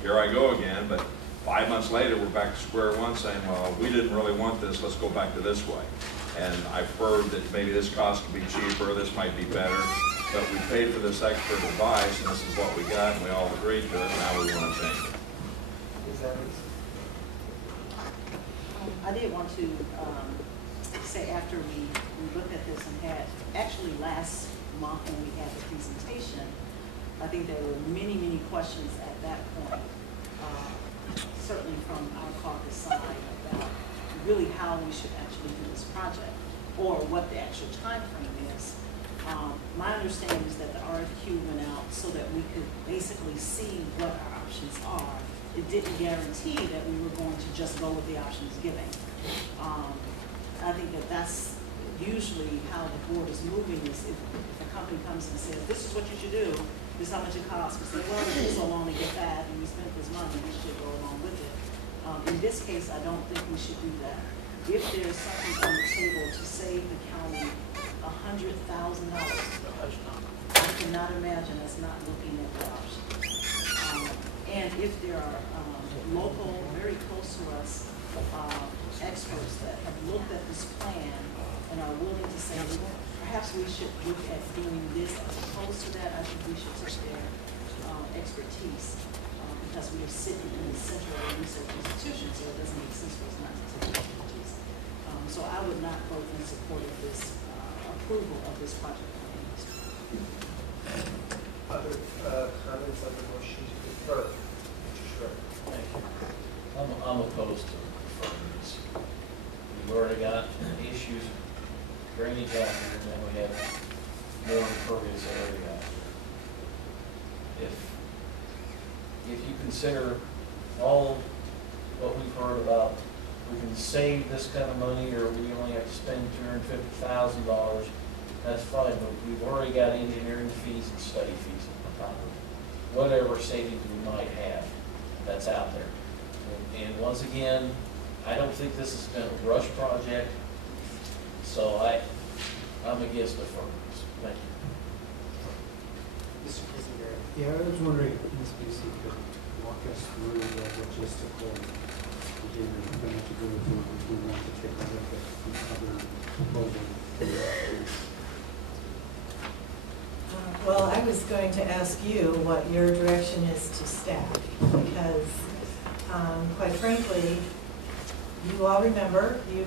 here I go again. But 5 months later, we're back to square one, saying, well, we didn't really want this. Let's go back to this way. And I've heard that maybe this cost could be cheaper, this might be better, but we paid for this expert advice, and this is what we got, and we all agreed to it. Now we want to change it. I did want to say, after we looked at this and had, actually last month when we had the presentation, I think there were many, many questions at that point, certainly from our caucus side, about really how we should actually do this project, or what the actual time frame is. My understanding is that the RFQ went out so that we could basically see what our options are. It didn't guarantee that we were going to just go with the options given. I think that that's usually how the board is moving this. If a company comes and says, this is what you should do, this is how much it costs, we say, well, it is so long to get that, and we spent this money, we should go along with it. In this case, I don't think we should do that. If there's something on the table to save the county $100,000, I cannot imagine us not looking at the option. And if there are local, very close to us, experts that have looked at this plan and are willing to say, perhaps we should look at doing this as opposed to that, I think we should take their expertise, because we are sitting in the center of a research institution, so it doesn't make sense for us not to take their expertise. So I would not vote in support of this approval of this project plan. Other comments on the motion to defer? Sure. Thank you. I'm opposed to deferring this. We've already got issues, drainage out here, and then we have more impervious area out here. If you consider all what we've heard about, we can save this kind of money, or we only have to spend $250,000, that's fine, but we've already got engineering fees and study fees on top of it. Whatever savings we might have, that's out there. And once again, I don't think this has been a rush project, so I'm against deferring this. Thank you. Mr. Kissinger. Yeah, I was wondering if Ms. Busey could walk us through the logistical, again, we're going to have to go through if we want to take a look at the other proposal. Well, I was going to ask you what your direction is to staff, because quite frankly, you all remember, you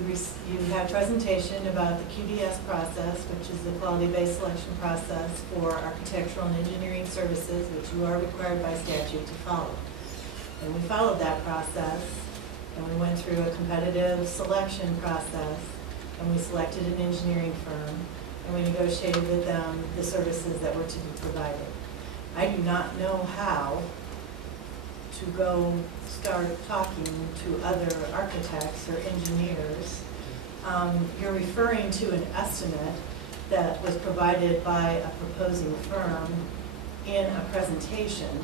had a presentation about the QBS process, which is the quality-based selection process for architectural and engineering services, which you are required by statute to follow. And we followed that process, and we went through a competitive selection process, and we selected an engineering firm, and we negotiated with them the services that were to be provided. I do not know how to go start talking to other architects or engineers. You're referring to an estimate that was provided by a proposing firm in a presentation,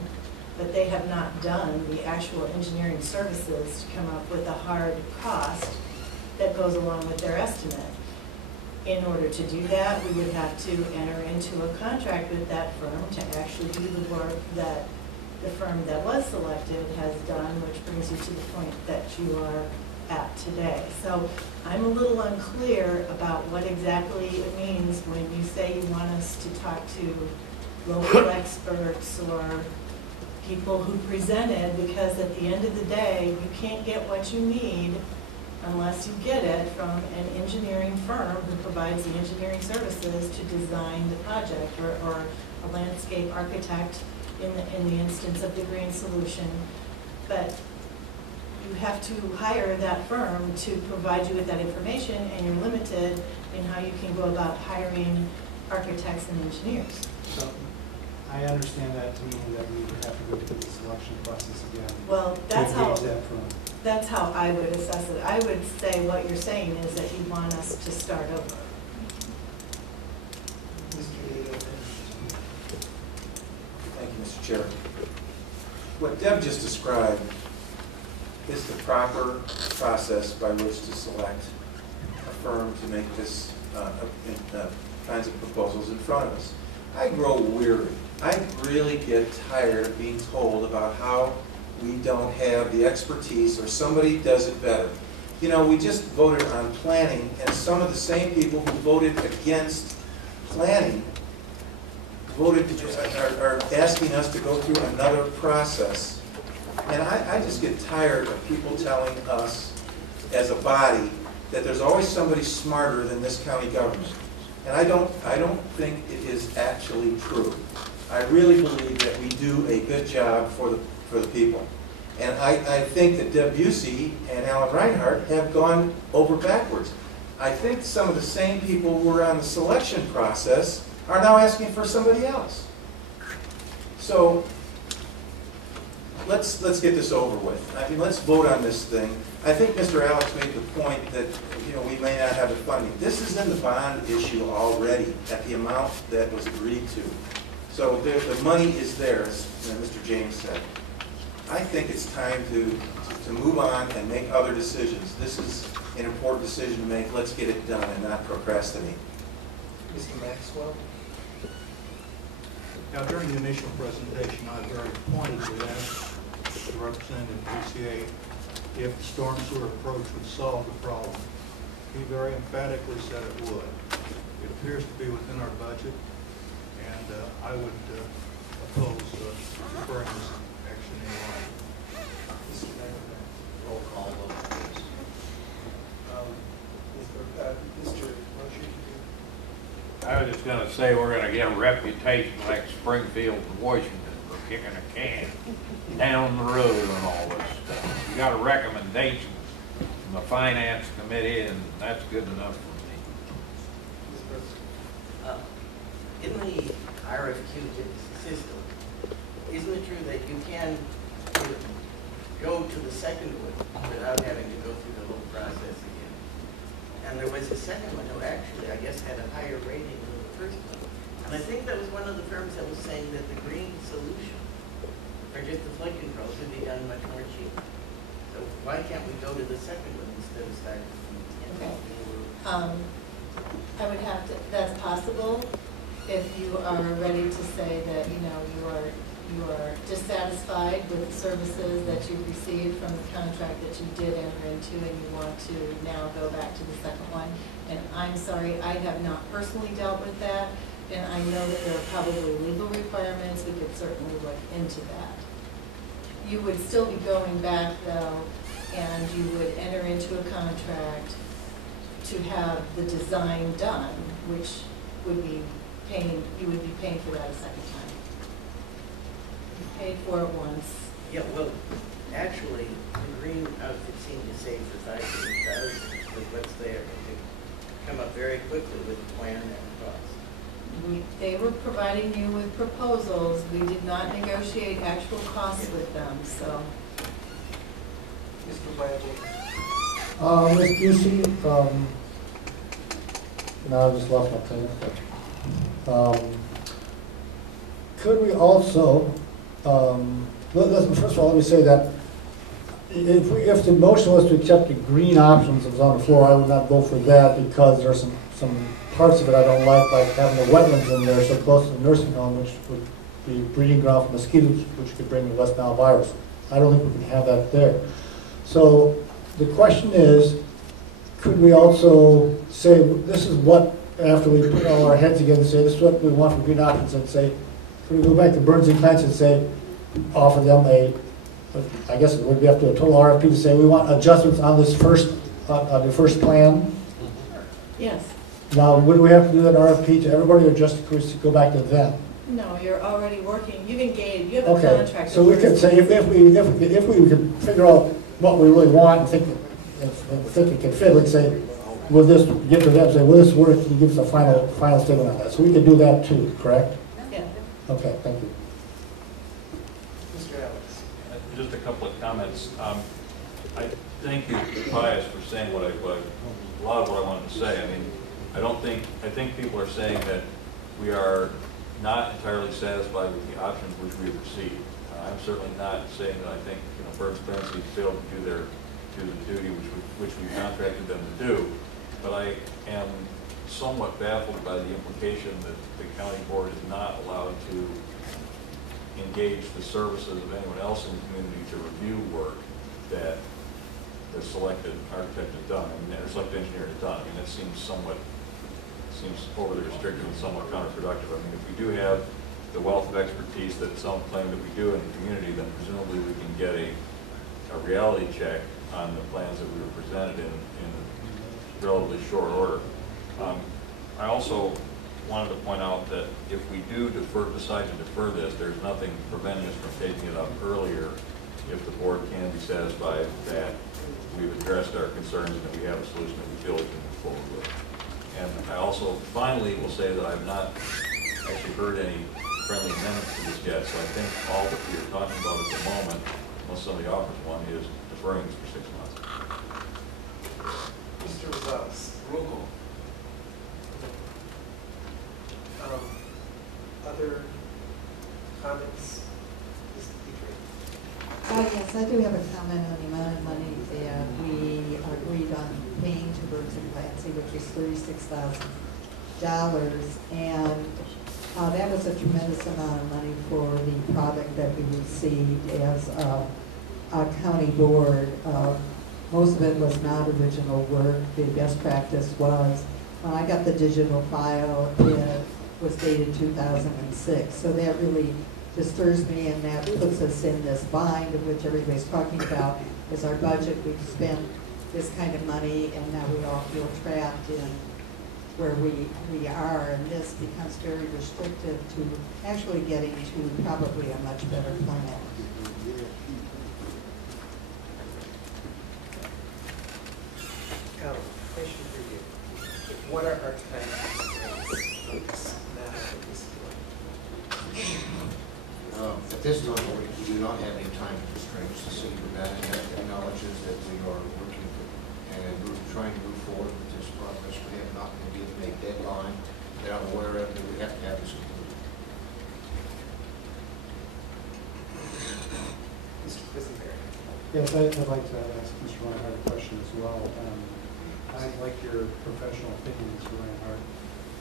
but they have not done the actual engineering services to come up with a hard cost that goes along with their estimate. In order to do that, we would have to enter into a contract with that firm to actually do the work that the firm that was selected has done, which brings you to the point that you are at today. So I'm a little unclear about what exactly it means when you say you want us to talk to local experts or people who presented, because at the end of the day, you can't get what you need unless you get it from an engineering firm who provides the engineering services to design the project, or a landscape architect in the instance of the green solution. But you have to hire that firm to provide you with that information, and you're limited in how you can go about hiring architects and engineers. So I understand that to mean that we would have to go through the selection process again. Well, that's to how, engage that firm. that's how I would assess it. I would say what you're saying is that you want us to start over. Thank you, Mr. Chair. What Deb just described is the proper process by which to select a firm to make this kinds of proposals in front of us. I grow weary. I really get tired of being told about how we don't have the expertise or somebody does it better. You know, we just voted on planning, and some of the same people who voted against planning are asking us to go through another process. And I just get tired of people telling us as a body that there's always somebody smarter than this county government. And I don't think it is actually true. I really believe that we do a good job for the people. And I think that Deb Busey and Alan Reinhardt have gone over backwards. I think some of the same people who were on the selection process are now asking for somebody else. So let's get this over with. I mean, let's vote on this thing. I think Mr. Alex made the point that, you know, we may not have the funding. This is in the bond issue already at the amount that was agreed to. So the money is there, as Mr. James said. I think it's time to move on and make other decisions. This is an important decision to make. Let's get it done and not procrastinate. Mr. Maxwell? Now, during the initial presentation, I very pointedly asked the representative of PCA if the storm sewer approach would solve the problem. He very emphatically said it would. It appears to be within our budget, and I would oppose deferring this action in line. Roll call vote, please. Mr. Mosher? I was just gonna say, we're gonna get a reputation like Springfield and Washington for kicking a can down the road and all this stuff. You got a recommendation from the finance committee, and that's good enough for me. In the RFQ system, isn't it true that you can go to the second one without having to go through the whole process again? And there was a second one who actually, I guess, had a higher rating than the first one. And I think that was one of the firms that was saying that the green solution, or just the flood control, could be done much more cheap. So why can't we go to the second one instead of starting from the 10? I would have to, that's possible if you are ready to say that, you know, you are you are dissatisfied with the services that you've received from the contract that you did enter into, and you want to now go back to the second one. And I'm sorry, I have not personally dealt with that, and I know that there are probably legal requirements. We could certainly look into that. You would still be going back, though, and you would enter into a contract to have the design done, which would be paying, you would be paying for that a second time. You paid for it once. Yeah, well, actually, the green outfit seemed to save for $500,000 with what's there. They come up very quickly with the plan and cost. They were providing you with proposals. We did not negotiate actual costs with them, so. Mr. Bradley? Ms. Busey, no, I just lost my train of thought. Could we also, first of all, let me say that if the motion was to accept the green options that was on the floor, I would not vote for that because there's some parts of it I don't like having the wetlands in there so close to the nursing home, which would be breeding ground for mosquitoes, which could bring the West Nile virus. I don't think we can have that there. So the question is, could we also say, this is what, after we put all our heads together and say, this is what we want for green options, and say, could we go back to Burns and Clance and say, offer them I guess it would be up to a total RFP to say, we want adjustments on this first, on the first plan? Yes. Now, would we have to do that RFP to everybody, or just go back to them? No, you're already working. You've engaged. You have a Okay, contract. so we could say, if we could figure out what we really want and think it can fit, let's say, will this give to them, say, will this work? Can you give us a final statement on that? So we could do that too, correct? Yeah. Okay, thank you. Mr. Alex? Just a couple of comments. I thank you, Pius, for saying a lot of what I wanted to say. I mean, I think people are saying that we are not entirely satisfied with the options which we have received. I'm certainly not saying that I think, Burns Clancy failed to do the duty which we contracted them to do, but I am somewhat baffled by the implication that the county board is not allowed to engage the services of anyone else in the community to review work that the selected architect has done, or selected engineer has done. I mean, that seems overly restrictive and somewhat counterproductive. I mean, if we do have the wealth of expertise that some claim that we do in the community, then presumably we can get a reality check on the plans that we were presented in relatively short order. I also wanted to point out that if we do decide to defer this, there's nothing preventing us from taking it up earlier if the board can be satisfied that we've addressed our concerns and that we have a solution that we feel we can move forward with. And I also finally will say that I've not actually heard any friendly amendments to this yet, so I think all that we are talking about at the moment, unless somebody offers one, is deferring this for 6 months. Mr. Rosales? Roll call. Other comments? Ms. Petrie? Yes, I do have a comment on the amount of money that we agreed on paying to Burns and Clancy, which is $36,000. And that was a tremendous amount of money for the product that we received as a county board. Most of it was not original work. The best practice was, when I got the digital file, it was dated 2006. So that really disturbs me, and that puts us in this bind of which everybody's talking about is our budget. We've spent this kind of money, and now we all feel trapped in where we are, and this becomes very restrictive to actually getting to probably a much better plan. Question for you. What are our time constraints on this matter at this point? At this time, we do not have any time constraints. The city of Madison acknowledges that we are working and we're trying to move forward with this progress. We have not been given a deadline that I'm aware of that we have to have this completed. Mr. Quisenberry? Yes, I'd like to ask Mr. Reinhardt a question as well. I'd like your professional opinion, Mr. Reinhardt,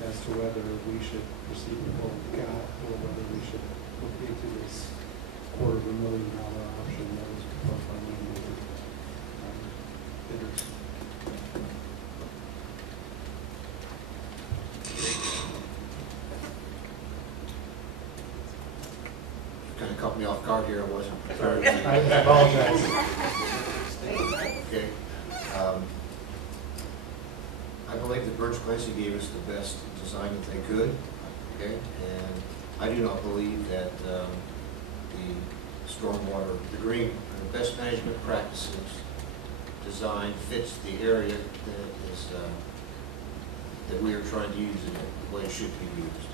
as to whether we should proceed with what we've got or whether we should look into this caught me off guard here, I wasn't prepared. I apologize. Okay. I believe that Birch Clancy gave us the best design that they could, okay? And I do not believe that the stormwater, the green, the best management practices design fits the area that is, that we are trying to use it in, the way it should be used.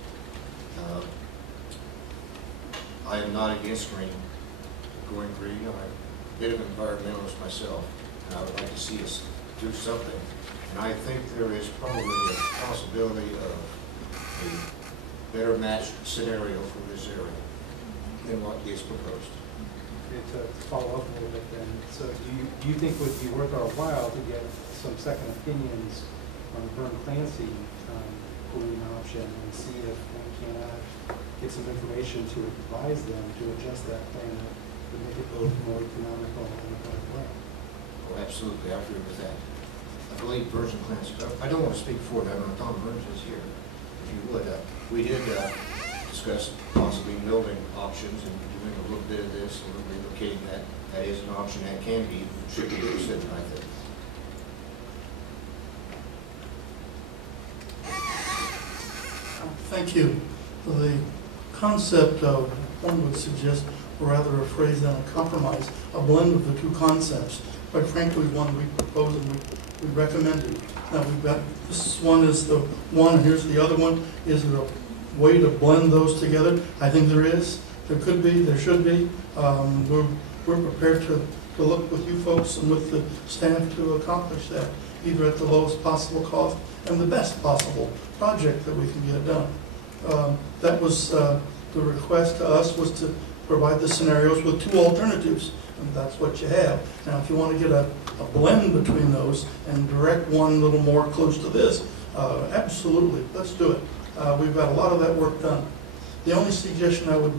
I am not against going green. I'm a bit of an environmentalist myself, and I would like to see us do something. And I think there is probably a possibility of a better matched scenario for this area than what is proposed. Okay, to follow up a little bit then, so do you think it would be worth our while to get some second opinions on Vern Clancy green option and see if we can get some information to advise them to adjust that plan to make it both more economical and a better plan? Oh, absolutely, I agree with that. I believe Burns and Clancy, I don't want to speak for them, Tom Burns is here, if you would. We did discuss possibly building options and doing a little bit of this, a little relocating that. That is an option that can be, should be considered, I think. Thank you. The concept of, one would suggest, or rather a phrase than a compromise, a blend of the two concepts. Quite frankly, one we proposed and we recommended. Now we've got, this one is the one, and here's the other one. Is there a way to blend those together? I think there is. There could be, there should be. We're prepared to look with you folks and with the staff to accomplish that, either at the lowest possible cost and the best possible project that we can get done. That was the request to us, was to provide the scenarios with two alternatives, and that's what you have. Now, if you want to get a blend between those and direct one a little more close to this, absolutely, let's do it. We've got a lot of that work done. The only suggestion I would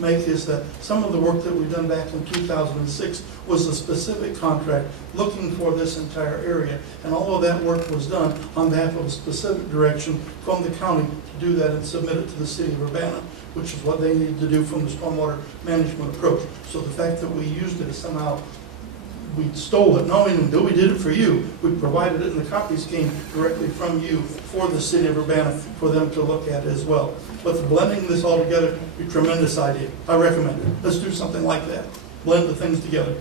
make is that some of the work that we've done back in 2006 was a specific contract looking for this entire area, and all of that work was done on behalf of a specific direction from the county to do that and submit it to the city of Urbana, which is what they need to do from the stormwater management approach. So the fact that we used it somehow, we stole it. No, we did it for you. We provided it, and the copies came directly from you for the city of Urbana for them to look at as well. But the blending this all together is a tremendous idea. I recommend it. Let's do something like that. Blend the things together.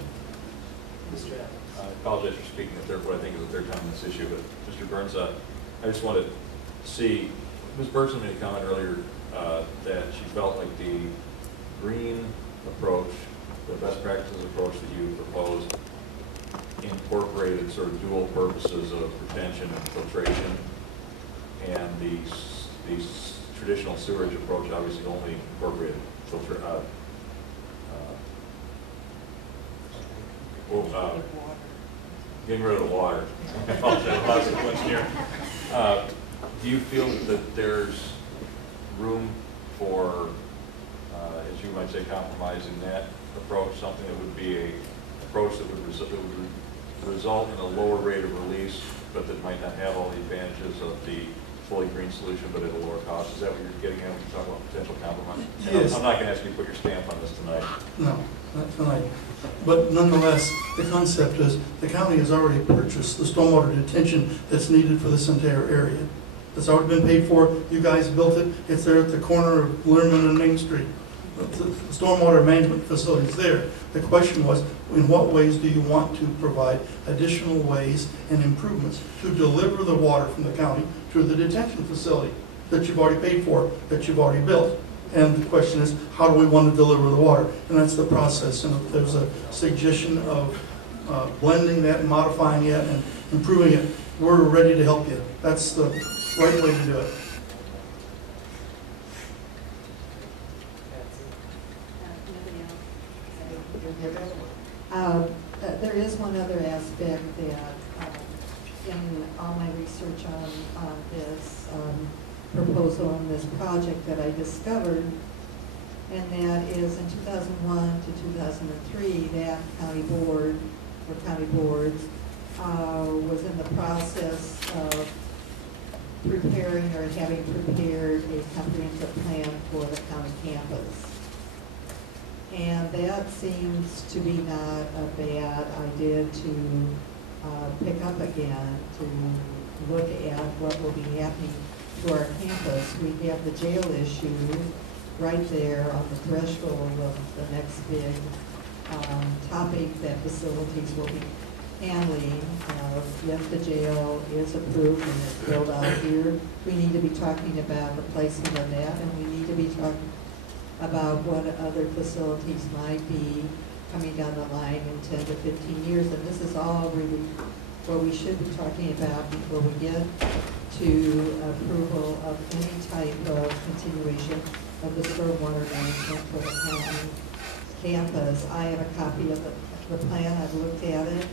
I apologize for speaking a third, what I think is the third time on this issue, but Mr. Burns, I just wanted to see, Ms. Bergson made a comment earlier that she felt like the green approach, the best practices approach that you proposed, incorporated sort of dual purposes of retention and filtration, and the traditional sewage approach obviously only incorporated filter, getting rid of the water. I apologize, lots of questions here. Do you feel that there's room for, as you might say, compromising that approach, something that would be a approach that would result in a lower rate of release, but that might not have all the advantages of the fully green solution, but at a lower cost? Is that what you're getting at when you talk about potential compromise? Yes. I'm not going to ask you to put your stamp on this tonight. No, not tonight. But nonetheless, the concept is the county has already purchased the stormwater detention that's needed for this entire area. It's already been paid for. You guys built it. It's there at the corner of Learman and Main Street. The stormwater management facility is there. The question was, in what ways do you want to provide additional ways and improvements to deliver the water from the county to the detention facility that you've already paid for, that you've already built? And the question is, how do we want to deliver the water? And that's the process. And if there's a suggestion of blending that and modifying it and improving it, we're ready to help you. That's the right way to do it. There is one other aspect that in all my research on this proposal on this project that I discovered, and that is in 2001 to 2003, that county board or county boards was in the process of preparing or having prepared a comprehensive plan for the county campus. And that seems to be not a bad idea to pick up again, to look at what will be happening to our campus. We have the jail issue right there on the threshold of the next big topic that facilities will be handling. If the jail is approved and is built out here, we need to be talking about replacement of that, and we need to be talking about what other facilities might be coming down the line in 10 to 15 years. And this is all really what we should be talking about before we get to approval of any type of continuation of the stormwater management for the county campus. I have a copy of the plan. I've looked at it.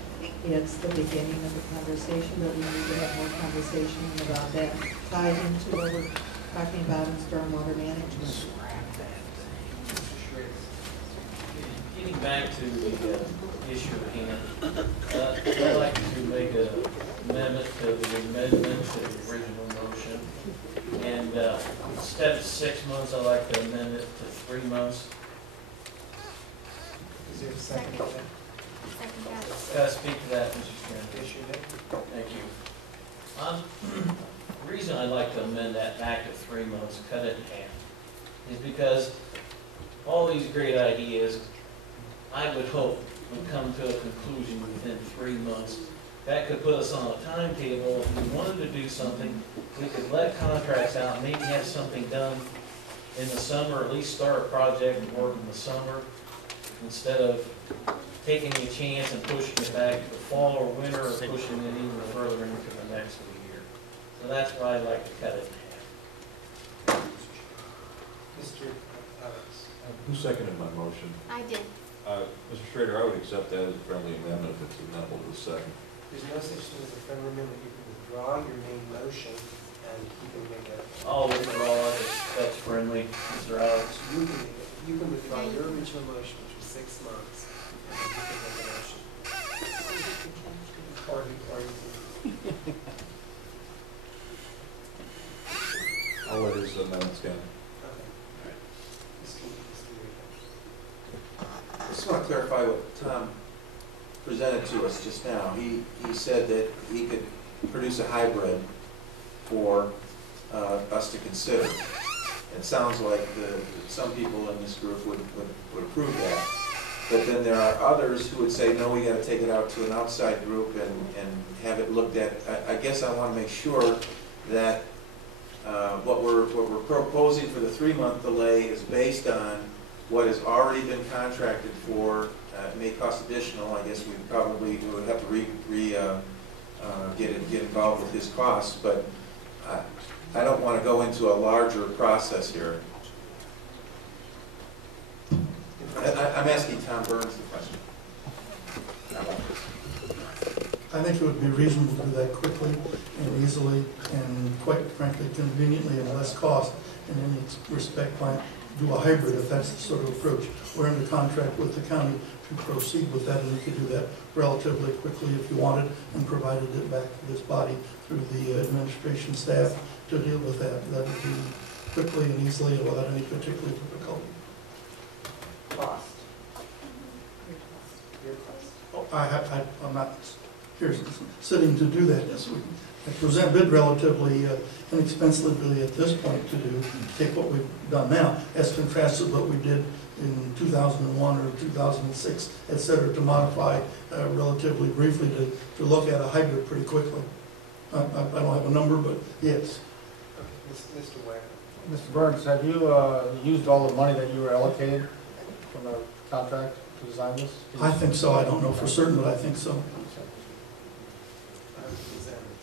It's the beginning of the conversation, but we need to have more conversation about that tied into what we're talking about in stormwater management. Getting back to the issue at hand, I'd like to make an amendment to the amendment to the original motion. And instead of 6 months, I'd like to amend it to 3 months. Is there a second to that? Second that. Got to speak to that, Mr. Chairman. Yes, you may. Thank you. The reason I'd like to amend that back to 3 months, cut it in half, is because all these great ideas, I would hope, would come to a conclusion within 3 months. That could put us on a timetable. If we wanted to do something, we could let contracts out, maybe have something done in the summer, or at least start a project and work in the summer, instead of taking a chance and pushing it back to the fall or winter, or pushing it even further into the next year. So that's why I'd like to cut it in half. Mr. Alex. Who seconded my motion? I did. Mr. Schrader, I would accept that as a friendly amendment if it's amenable to the second. There's no such thing as a friendly amendment. You can withdraw your main motion and you can make a. I'll withdraw it. That's friendly, Mr. Alex. You can withdraw your original motion, which was 6 months, and you can make a motion. Or you can. I'll let his amendment stand. I just want to clarify what Tom presented to us just now. He said that he could produce a hybrid for us to consider. It sounds like some people in this group would approve that. But then there are others who would say, no, we got to take it out to an outside group and have it looked at. I guess I want to make sure that what we're proposing for the 3-month delay is based on what has already been contracted for. It may cost additional. I guess we would have to get involved with his costs, but I don't want to go into a larger process here. I'm asking Tom Burns the question. I think it would be reasonable to do that quickly and easily and quite frankly conveniently and less cost in any respect by do a hybrid if that's the sort of approach. We're in the contract with the county to proceed with that, and we could do that relatively quickly if you wanted and provided it back to this body through the administration staff to deal with that. That would be quickly and easily and without any particular difficulty. Cost. Your cost. I'm not here sitting to do that this week. I present bid relatively inexpensively at this point to take what we've done now as contrasted with what we did in 2001 or 2006, et cetera, to modify relatively briefly to look at a hybrid pretty quickly. I don't have a number, but yes. Okay, Mr. Wagner. Mr. Burns, have you used all the money that you were allocated from the contract to design this? I think so. I don't know for certain, but I think so.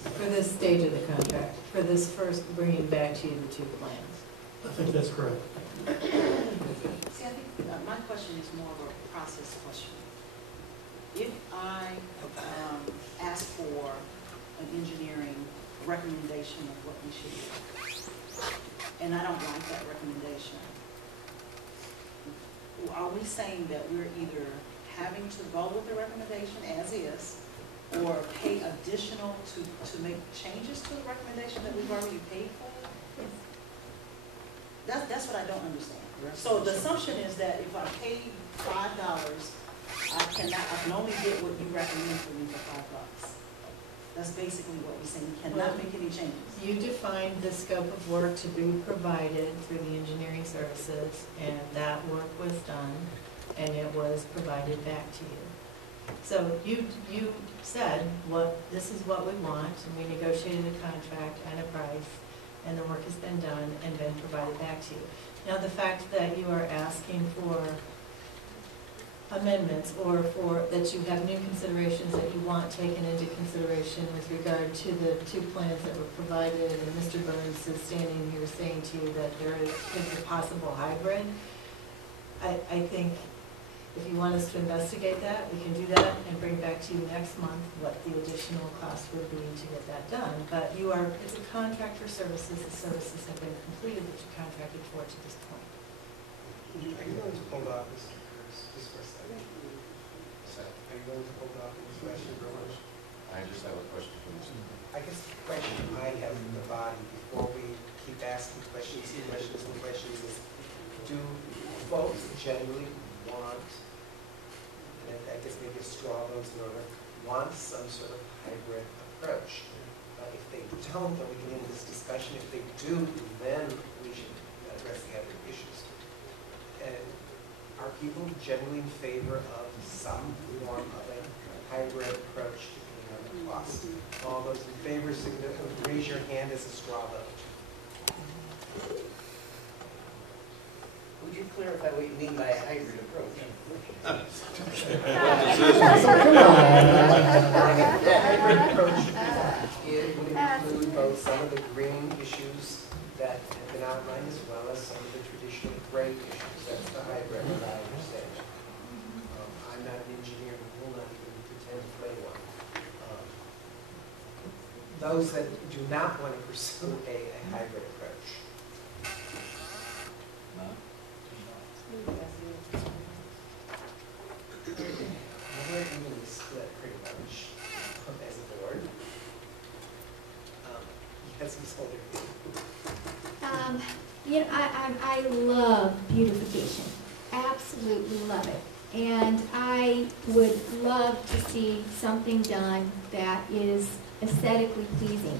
For this stage of the contract, for this first bringing back to you the 2 plans. I think that's correct. See, I think my question is more of a process question. If I ask for an engineering recommendation of what we should do, and I don't like that recommendation, are we saying that we're either having to go with the recommendation as is, or pay additional to make changes to the recommendation that we've already paid for? That's what I don't understand. So the assumption is that if I pay $5, I can only get what you recommend for me for $5. That's basically what we're saying. You cannot make any changes. You defined the scope of work to be provided through the engineering services, and that work was done, and it was provided back to you. So you said, this is what we want, and we negotiated a contract and a price, and the work has been done and been provided back to you. Now, the fact that you are asking for amendments, or that you have new considerations that you want taken into consideration with regard to the 2 plans that were provided, and Mr. Burns is standing here saying to you that there is a possible hybrid, I think if you want us to investigate that, we can do that and bring back to you next month what the additional cost would be to get that done. But it's a contract for services. The services have been completed that you contracted for to this point. Are you going to hold off, Mr. Curtis, just for a second? Are you going to hold off on this question for lunch? I just have a question for Mr. I guess the question I have from the body before we keep asking questions is, do folks generally want, and I guess maybe a straw vote in order, want some sort of hybrid approach? If they don't, then we can end this discussion. If they do, then we should address the other issues. And are people generally in favor of some form of a hybrid approach depending on the cost? All those in favor, raise your hand as a straw vote. Would you clarify what you mean by a hybrid approach? That hybrid approach would include both some of the green issues that have been outlined as well as some of the traditional gray issues. That's the hybrid that I understand. I'm not an engineer and will not even pretend to play one. Those that do not want to pursue a hybrid approach. We're evenly split pretty much as a board. Yes, Ms. Holder. I love beautification, absolutely love it. And I would love to see something done that is aesthetically pleasing.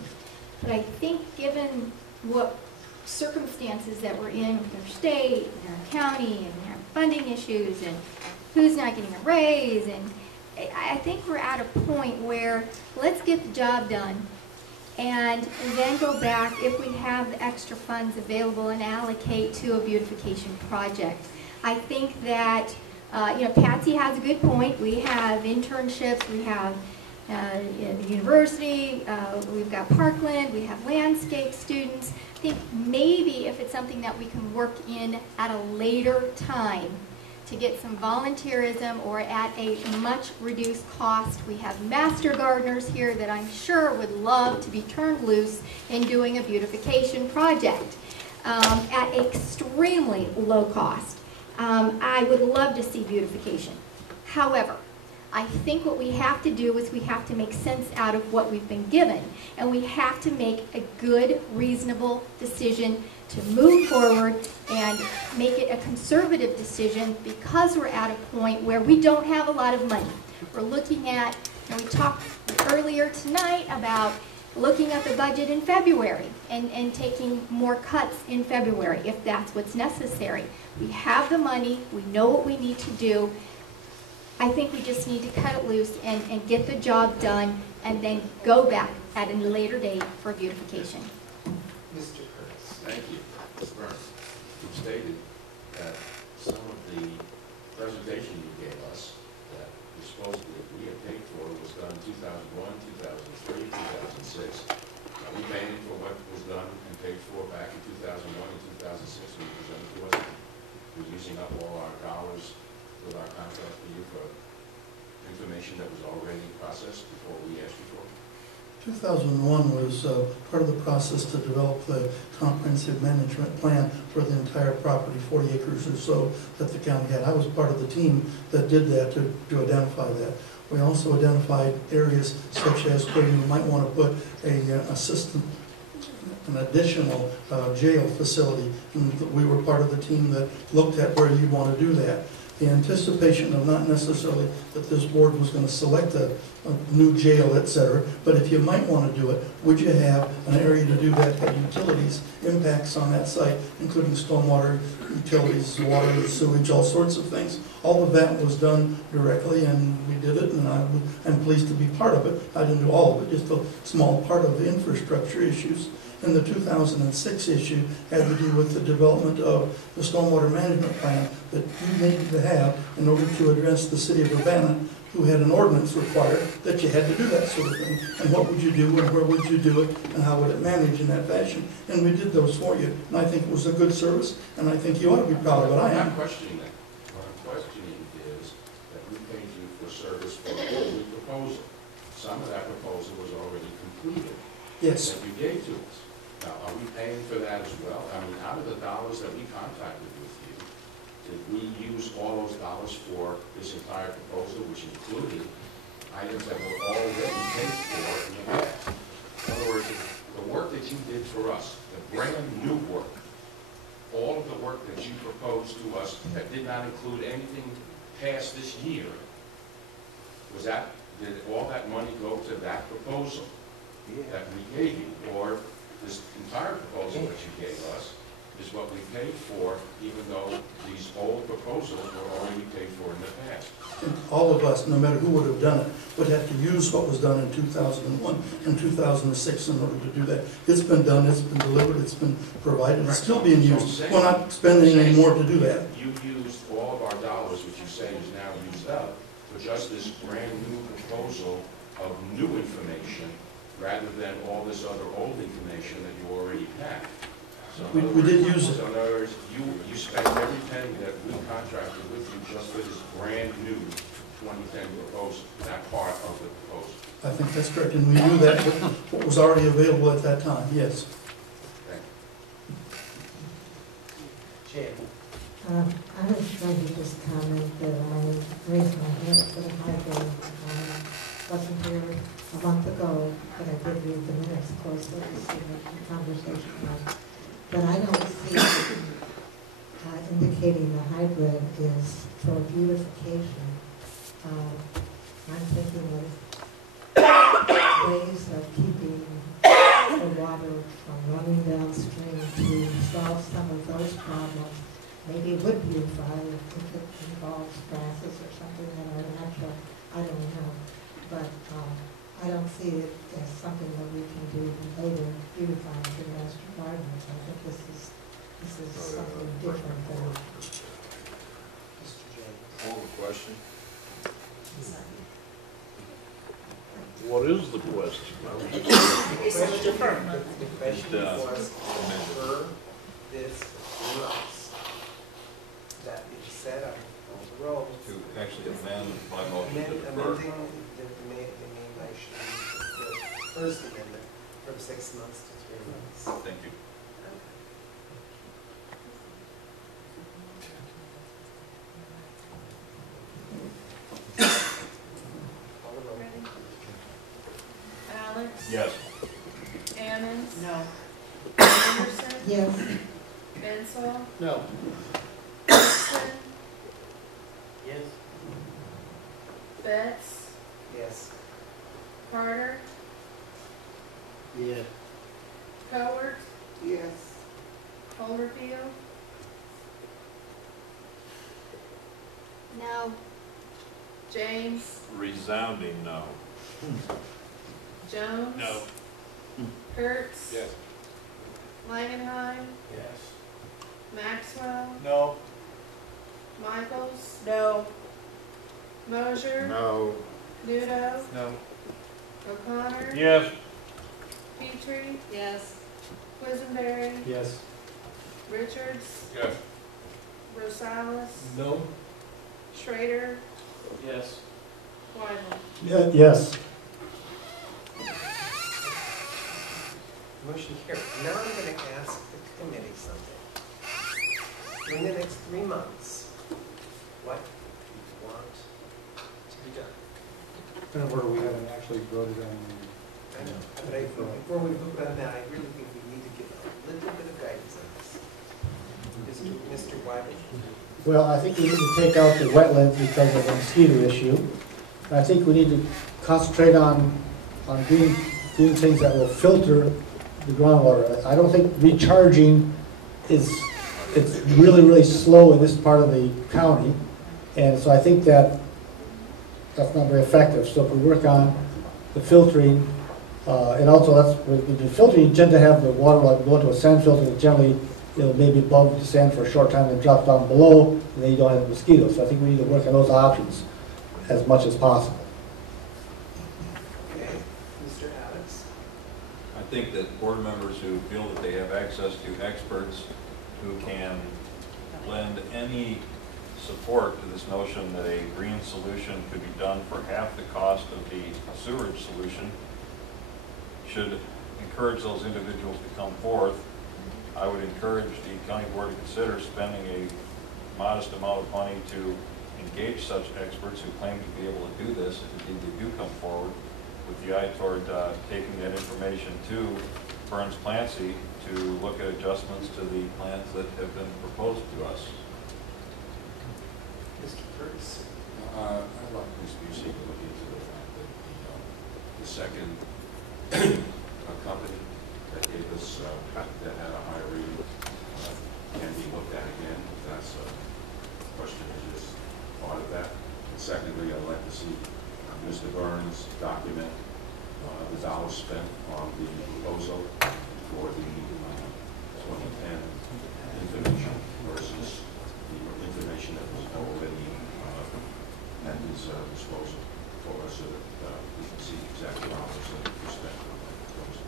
But I think given what circumstances that we're in with our state and our county and our funding issues and who's not getting a raise, and I think we're at a point where let's get the job done and then go back if we have the extra funds available and allocate to a beautification project. I think that, Patsy has a good point. We have internships, we have the university, we've got Parkland, we have landscape students. I think maybe if it's something that we can work in at a later time to get some volunteerism or at a much reduced cost. We have master gardeners here that I'm sure would love to be turned loose in doing a beautification project at extremely low cost. I would love to see beautification. However, I think what we have to do is we have to make sense out of what we've been given, and we have to make a good, reasonable decision to move forward and make it a conservative decision because we're at a point where we don't have a lot of money. We're looking at, and we talked earlier tonight about looking at the budget in February and taking more cuts in February if that's what's necessary. We have the money, we know what we need to do. I think we just need to cut it loose and get the job done and then go back at a later date for beautification. Mr. Curtis. Thank you. Ms. Burns, you stated that some of the presentation you gave us that was supposed to be paid for was done 2001, 2003, 2006. Are we paying for what was done and paid for back in 2001 and 2006 when you presented to us? We're using up all our dollars with our contract for you for information that was already processed before we asked you for? 2001 was part of the process to develop the comprehensive management plan for the entire property, 40 acres or so that the county had. I was part of the team that did that to identify that. We also identified areas such as where you might want to put a assistant an additional jail facility. And we were part of the team that looked at where you want to do that. The anticipation of not necessarily that this board was going to select a new jail, et cetera, but if you might want to do it, would you have an area to do that, had utilities impacts on that site, including stormwater, utilities, water, sewage, all sorts of things. All of that was done directly, and we did it, and I'm pleased to be part of it. I didn't do all of it, just a small part of the infrastructure issues. And the 2006 issue had to do with the development of the stormwater management plan that you needed to have in order to address the city of Urbana, who had an ordinance required that you had to do that sort of thing. And what would you do, and where would you do it, and how would it manage in that fashion? And we did those for you. And I think it was a good service, and I think you ought to be proud of it. I am. I'm not questioning that. What I'm questioning is that we paid you for service for a early proposal. Some of that proposal was already completed. Yes. That you gave to us. Now, are we paying for that as well? I mean, out of the dollars that we contracted with you, did we use all those dollars for this entire proposal, which included items that were already paid for in the past? In other words, the work that you did for us, the brand new work, all of the work that you proposed to us that did not include anything past this year, did all that money go to that proposal that we gave you? Or this entire proposal that you gave us is what we paid for, even though these old proposals were already paid for in the past? And all of us, no matter who would have done it, would have to use what was done in 2001 and 2006 in order to do that. It's been done, it's been delivered, it's been provided, it's still being used. We're not spending any more to do that. You used all of our dollars, which you say is now used up, for just this brand new proposal of new information, rather than all this other old information that you already had. So we did use it. So in other words, you spent every penny that we contracted with you just for this brand new 2010 proposal, that part of the proposal. I think that's correct, and we knew that what was already available at that time, yes. Thank you. Jan. I was going to just comment that I raised my hand for the hybrid. Wasn't here a month ago, but I did read the minutes closely to see what the conversation was. But I don't see indicating the hybrid is for beautification. I'm thinking of ways of keeping the water from running downstream to solve some of those problems. Maybe it would beautify if it involves grasses or something that are natural. I don't know. But I don't see it as something that we can do later, beautifying the master gardens. I think this is something different than. Mr. James. Call the question. What is the question? The question was for this month. That being said, I call the roll. To actually amend my motion to defer. Amending the main motion, the first amendment, from 6 months to 3 months. Thank you. Call the roll. Ready? Alex? Yes. Ammons? No. Anderson? Yes. Bensel? No. Wilson? Yes. Betts? Yes. Carter? Yeah. Cowart? Yes. Overfield? No. James? Resounding no. Jones? No. Kurtz? Yes. Langenheim? Yes. Maxwell? No. Michaels? No. Mosier? No. Nudo? No. O'Connor? Yes. Petrie? Yes. Quisenberry? Yes. Richards? Yes. Rosales? No. Schrader? Yes. Wyman? Yes. Motion carried. Now I'm going to ask the committee something. During the next 3 months, what do you want to be done? Point of order, we haven't actually voted on I know, but before we vote on that, I really think we need to give a little bit of guidance on this. Mr. Wyman? Well, I think we need to take out the wetlands because of the mosquito issue. And I think we need to concentrate on doing things that will filter the groundwater. I don't think recharging it's really, really slow in this part of the county. And so I think that's not very effective. So if we work on the filtering, and also with the filtering, you tend to have the water like go into a sand filter that generally it'll maybe above the sand for a short time and drop down below, and then you don't have the mosquitoes. So I think we need to work on those options as much as possible. Okay, Mr. Alex? I think that board members who feel that they have access to experts who can lend any support to this notion that a green solution could be done for half the cost of the sewerage solution should encourage those individuals to come forth. I would encourage the county board to consider spending a modest amount of money to engage such experts who claim to be able to do this, if indeed they do come forward, with the eye toward taking that information to Burns Clancy to look at adjustments to the plans that have been proposed to us. Mr. Kurtz? I'd like Ms. Busey to look into the fact that the second company that gave us, that had a higher rating, can be looked at again. If that's a question, is just thought of that. And secondly, I'd like to see Mr. Burns document the dollars spent on the proposal for the 2010 information versus the information that was already at his disposal for us, so that we can see exactly how much that we spent on that proposal.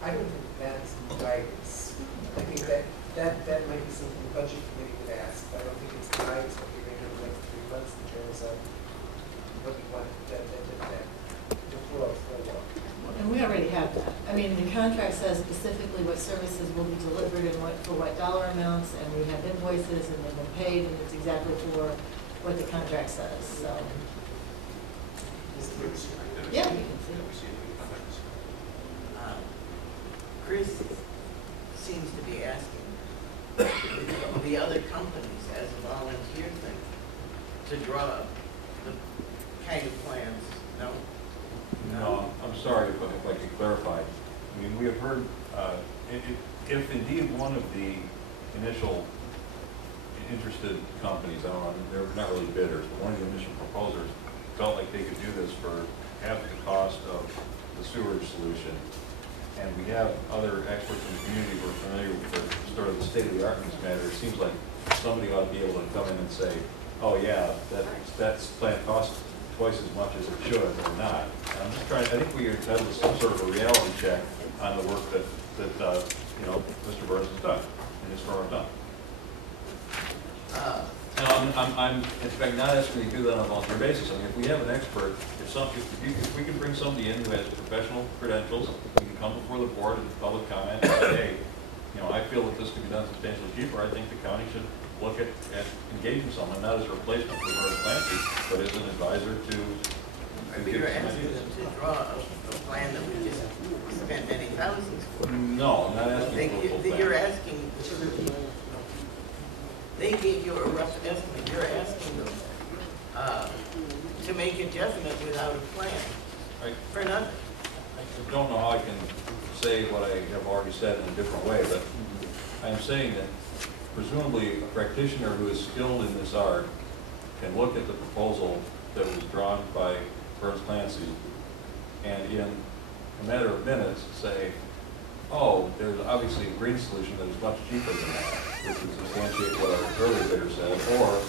I don't think that's guidance. I think that might be something the budget committee would ask. I don't think it's guidance what you're going to do in the next 3 months in terms of what you want that flow. And we already have that. I mean, the contract says specifically what services will be delivered and for what dollar amounts, and we have invoices and they've been paid, and it's exactly for what the contract says, so. Yeah. Chris seems to be asking the other companies as a volunteer thing to draw the kind of plans, no? No, I'm sorry if I could clarify. I mean, we have heard, if indeed one of the initial interested companies, I don't know, they're not really bidders, but one of the initial proposers felt like they could do this for half the cost of the sewerage solution. And we have other experts in the community who are familiar with the sort of the state of the art in this matter. It seems like somebody ought to be able to come in and say, oh yeah, that plant costs twice as much as it should, or not. And I'm just trying, I think we are entitled to some sort of a reality check on the work that Mr. Burns has done and his firm have done. I'm in fact not asking you to do that on a volunteer basis. I mean, if we have an expert, if we can bring somebody in who has professional credentials, we can come before the board and public comment and say, hey, I feel that this could be done substantially cheaper. I think the county should look at engaging someone, not as a replacement for Burns Clancy, but as an advisor to. You're asking them to draw a plan that we just spent many thousands for. No, I'm not asking for a full plan. You're asking they gave you a rough estimate. You're asking them to make it definite without a plan for nothing. I don't know how I can say what I have already said in a different way, but I'm saying that presumably a practitioner who is skilled in this art can look at the proposal that was drawn by Burns Clancy and in a matter of minutes say, oh, there's obviously a green solution that is much cheaper than that, which would substantiate what our earlier bidder said, or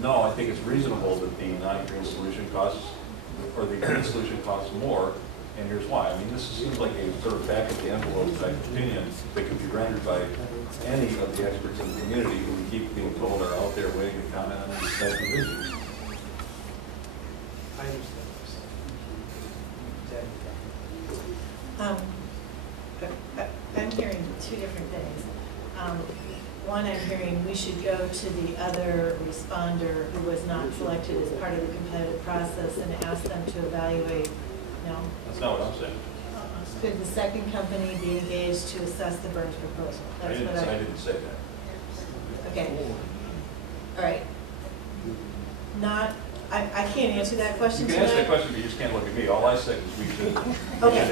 no, I think it's reasonable that the non-green solution costs, or the green solution costs more, and here's why. I mean, this seems like a sort of back of the envelope type opinion that could be rendered by any of the experts in the community who we keep being told are out there waiting to comment on these types of issues. I understand what you're saying. I'm hearing two different things. One, I'm hearing we should go to the other responder who was not selected as part of the competitive process and ask them to evaluate No? That's not what I'm saying. Could the second company be engaged to assess the Burns proposal? I That's what didn't say that. Okay. All right. Not, I can't answer that question You tonight. can ask that question, but you just can't look at me. All I said was we should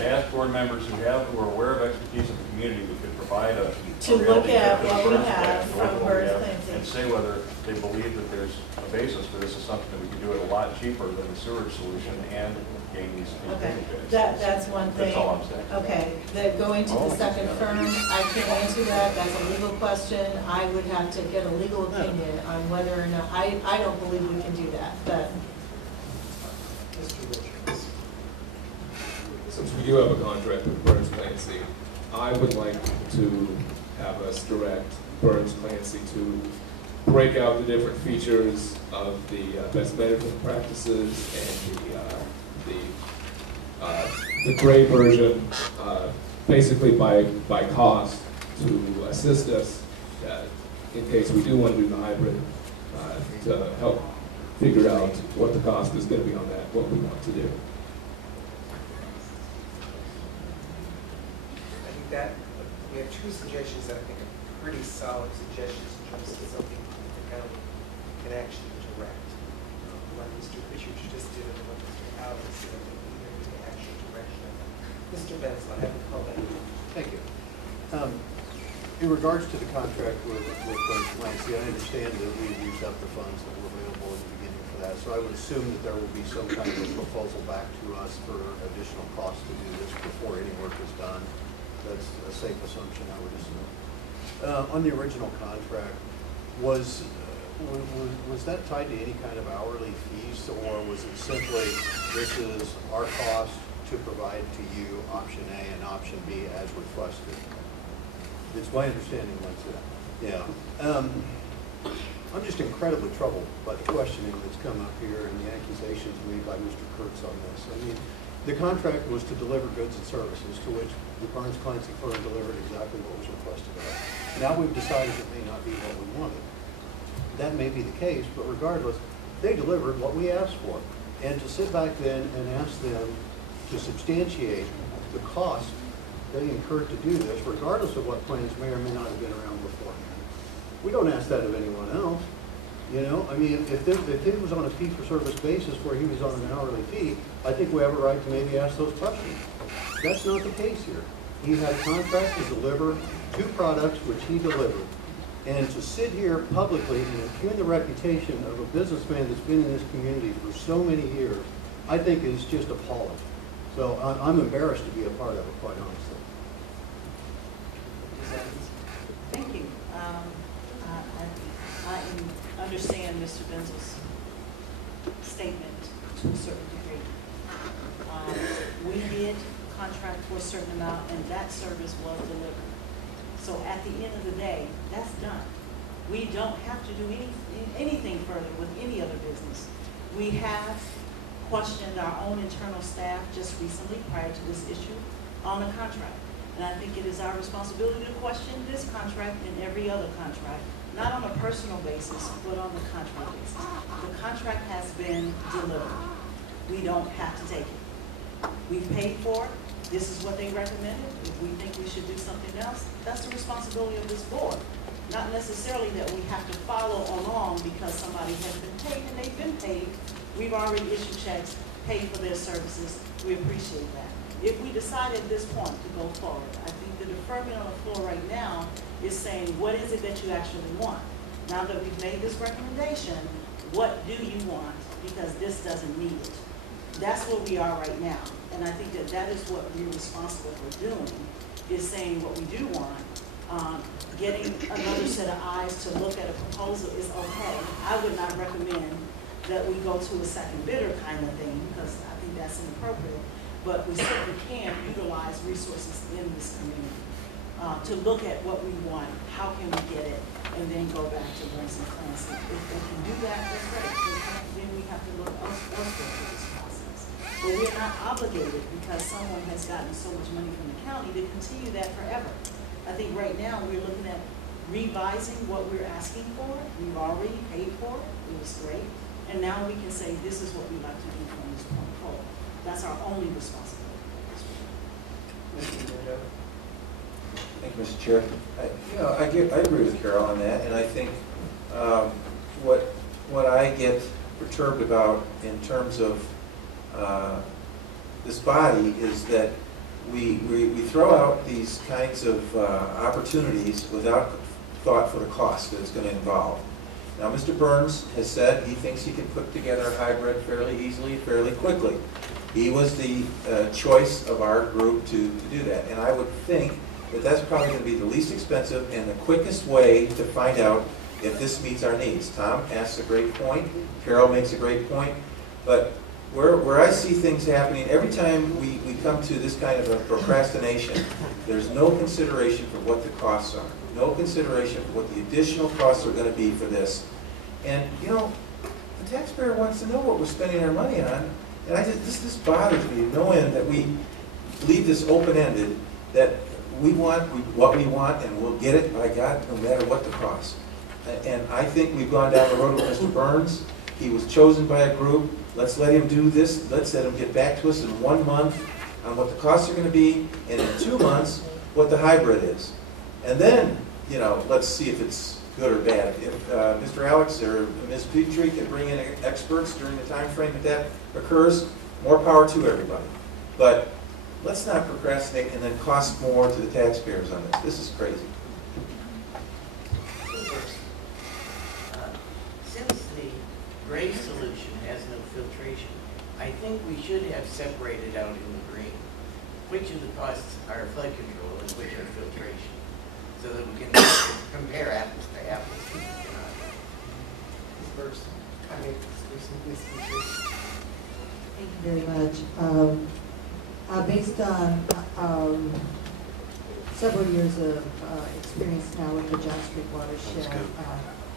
ask board members who are aware of expertise in the community who could provide a To look at what we Burns have plan, from what we Burns have, Clancy. and say whether they believe that there's a basis for this is something that we can do it a lot cheaper than the sewage solution and gain these Okay, benefits. that's one thing. That's all I'm saying. Okay, that going to the second firm, I can't answer that, that's a legal question. I would have to get a legal opinion on whether or not, I don't believe we can do that, but. Mr. Richards. Since we do have a contract with Burns Clancy, I would like to have us direct Burns Clancy to break out the different features of the best management practices and the gray version, basically by cost, to assist us in case we do want to do the hybrid, to help figure out what the cost is going to be on that, what we want to do. I think that, we have two suggestions that I think are pretty solid suggestions in terms of something the county can actually direct. What Mr. Richards just did and what Mr. Allen did, I think there is an actual direction. Mr. Benson, I have a comment. Thank you. In regards to the contract with Burns Clancy, I understand that we've used up the funds that were available in the beginning for that, so I would assume that there will be some kind of a proposal back to us for additional costs to do this before any work is done. That's a safe assumption, I would assume. On the original contract, was that tied to any kind of hourly fees, or was it simply, this is our cost to provide to you option A and option B as requested? It's my understanding that's it. Yeah. I'm just incredibly troubled by the questioning that's come up here and the accusations made by Mr. Kurtz on this. I mean, the contract was to deliver goods and services, to which the Burns Clancy firm delivered exactly what was requested of us. Now we've decided it may not be what we wanted. That may be the case, but regardless, they delivered what we asked for. And to sit back then and ask them to substantiate the cost they incurred to do this, regardless of what plans may or may not have been around beforehand. We don't ask that of anyone else. You know, I mean, if it was on a fee-for-service basis where he was on an hourly fee, I think we have a right to maybe ask those questions. That's not the case here. He had a contract to deliver 2 products, which he delivered. And to sit here publicly and impugn the reputation of a businessman that's been in this community for so many years, I think is just appalling. So I'm embarrassed to be a part of it, quite honestly. Thank you. I understand Mr. Benzel's statement to a certain degree. We did contract for a certain amount, and that service was delivered. So at the end of the day, that's done. We don't have to do anything further with any other business. We have questioned our own internal staff just recently prior to this issue on a contract. And I think it is our responsibility to question this contract and every other contract, not on a personal basis, but on the contract basis. The contract has been delivered. We don't have to take it. We've paid for it. This is what they recommended. If we think we should do something else, that's the responsibility of this board. Not necessarily that we have to follow along because somebody has been paid and they've been paid. We've already issued checks, paid for their services. We appreciate that. If we decide at this point to go forward, I think the deferment on the floor right now is saying, what is it that you actually want? Now that we've made this recommendation, what do you want? Because this doesn't meet it. That's where we are right now. And I think that that is what we're responsible for doing, is saying what we do want. Getting another set of eyes to look at a proposal is okay. I would not recommend that we go to a second bidder kind of thing, because I think that's inappropriate. But we certainly can utilize resources in this community to look at what we want, how can we get it, and then go back to Burns and Clancy. If they can do that, that's great. If they can't, then we have to look elsewhere for this process. But we're not obligated because someone has gotten so much money from the county to continue that forever. I think right now we're looking at revising what we're asking for. We've already paid for it. It was great. And now we can say this is what we'd like to do from this point forward. That's our only responsibility. Mr. Nudo? Thank you, Mr. Chair. I agree with Carol on that, and I think what I get perturbed about in terms of this body is that we throw out these kinds of opportunities without thought for the cost that it's going to involve. Now, Mr. Burns has said he thinks he can put together a hybrid fairly easily, fairly quickly. He was the choice of our group to do that, and I would think that that's probably going to be the least expensive and the quickest way to find out if this meets our needs. Tom asks a great point, Carol makes a great point, but where I see things happening, every time we come to this kind of a procrastination, there's no consideration for what the costs are, no consideration for what the additional costs are going to be for this. And, you know, the taxpayer wants to know what we're spending our money on, and this bothers me no end that we leave this open-ended, that we want what we want and we'll get it, by God, no matter what the cost. And I think we've gone down the road with Mr. Burns. He was chosen by a group. Let's let him do this. Let's let him get back to us in 1 month on what the costs are going to be, and in 2 months, what the hybrid is. And then, you know, let's see if it's good or bad. If Mr. Alex or Ms. Petrie can bring in experts during the time frame that occurs, more power to everybody. But let's not procrastinate and then cost more to the taxpayers on this. This is crazy. Since the gray solution has no filtration, I think we should have separated out in the green which of the costs are flood control and which are filtration, so that we can compare apples to apples. First, I mean, Thank you very much. Based on several years of experience now with the John Street Watershed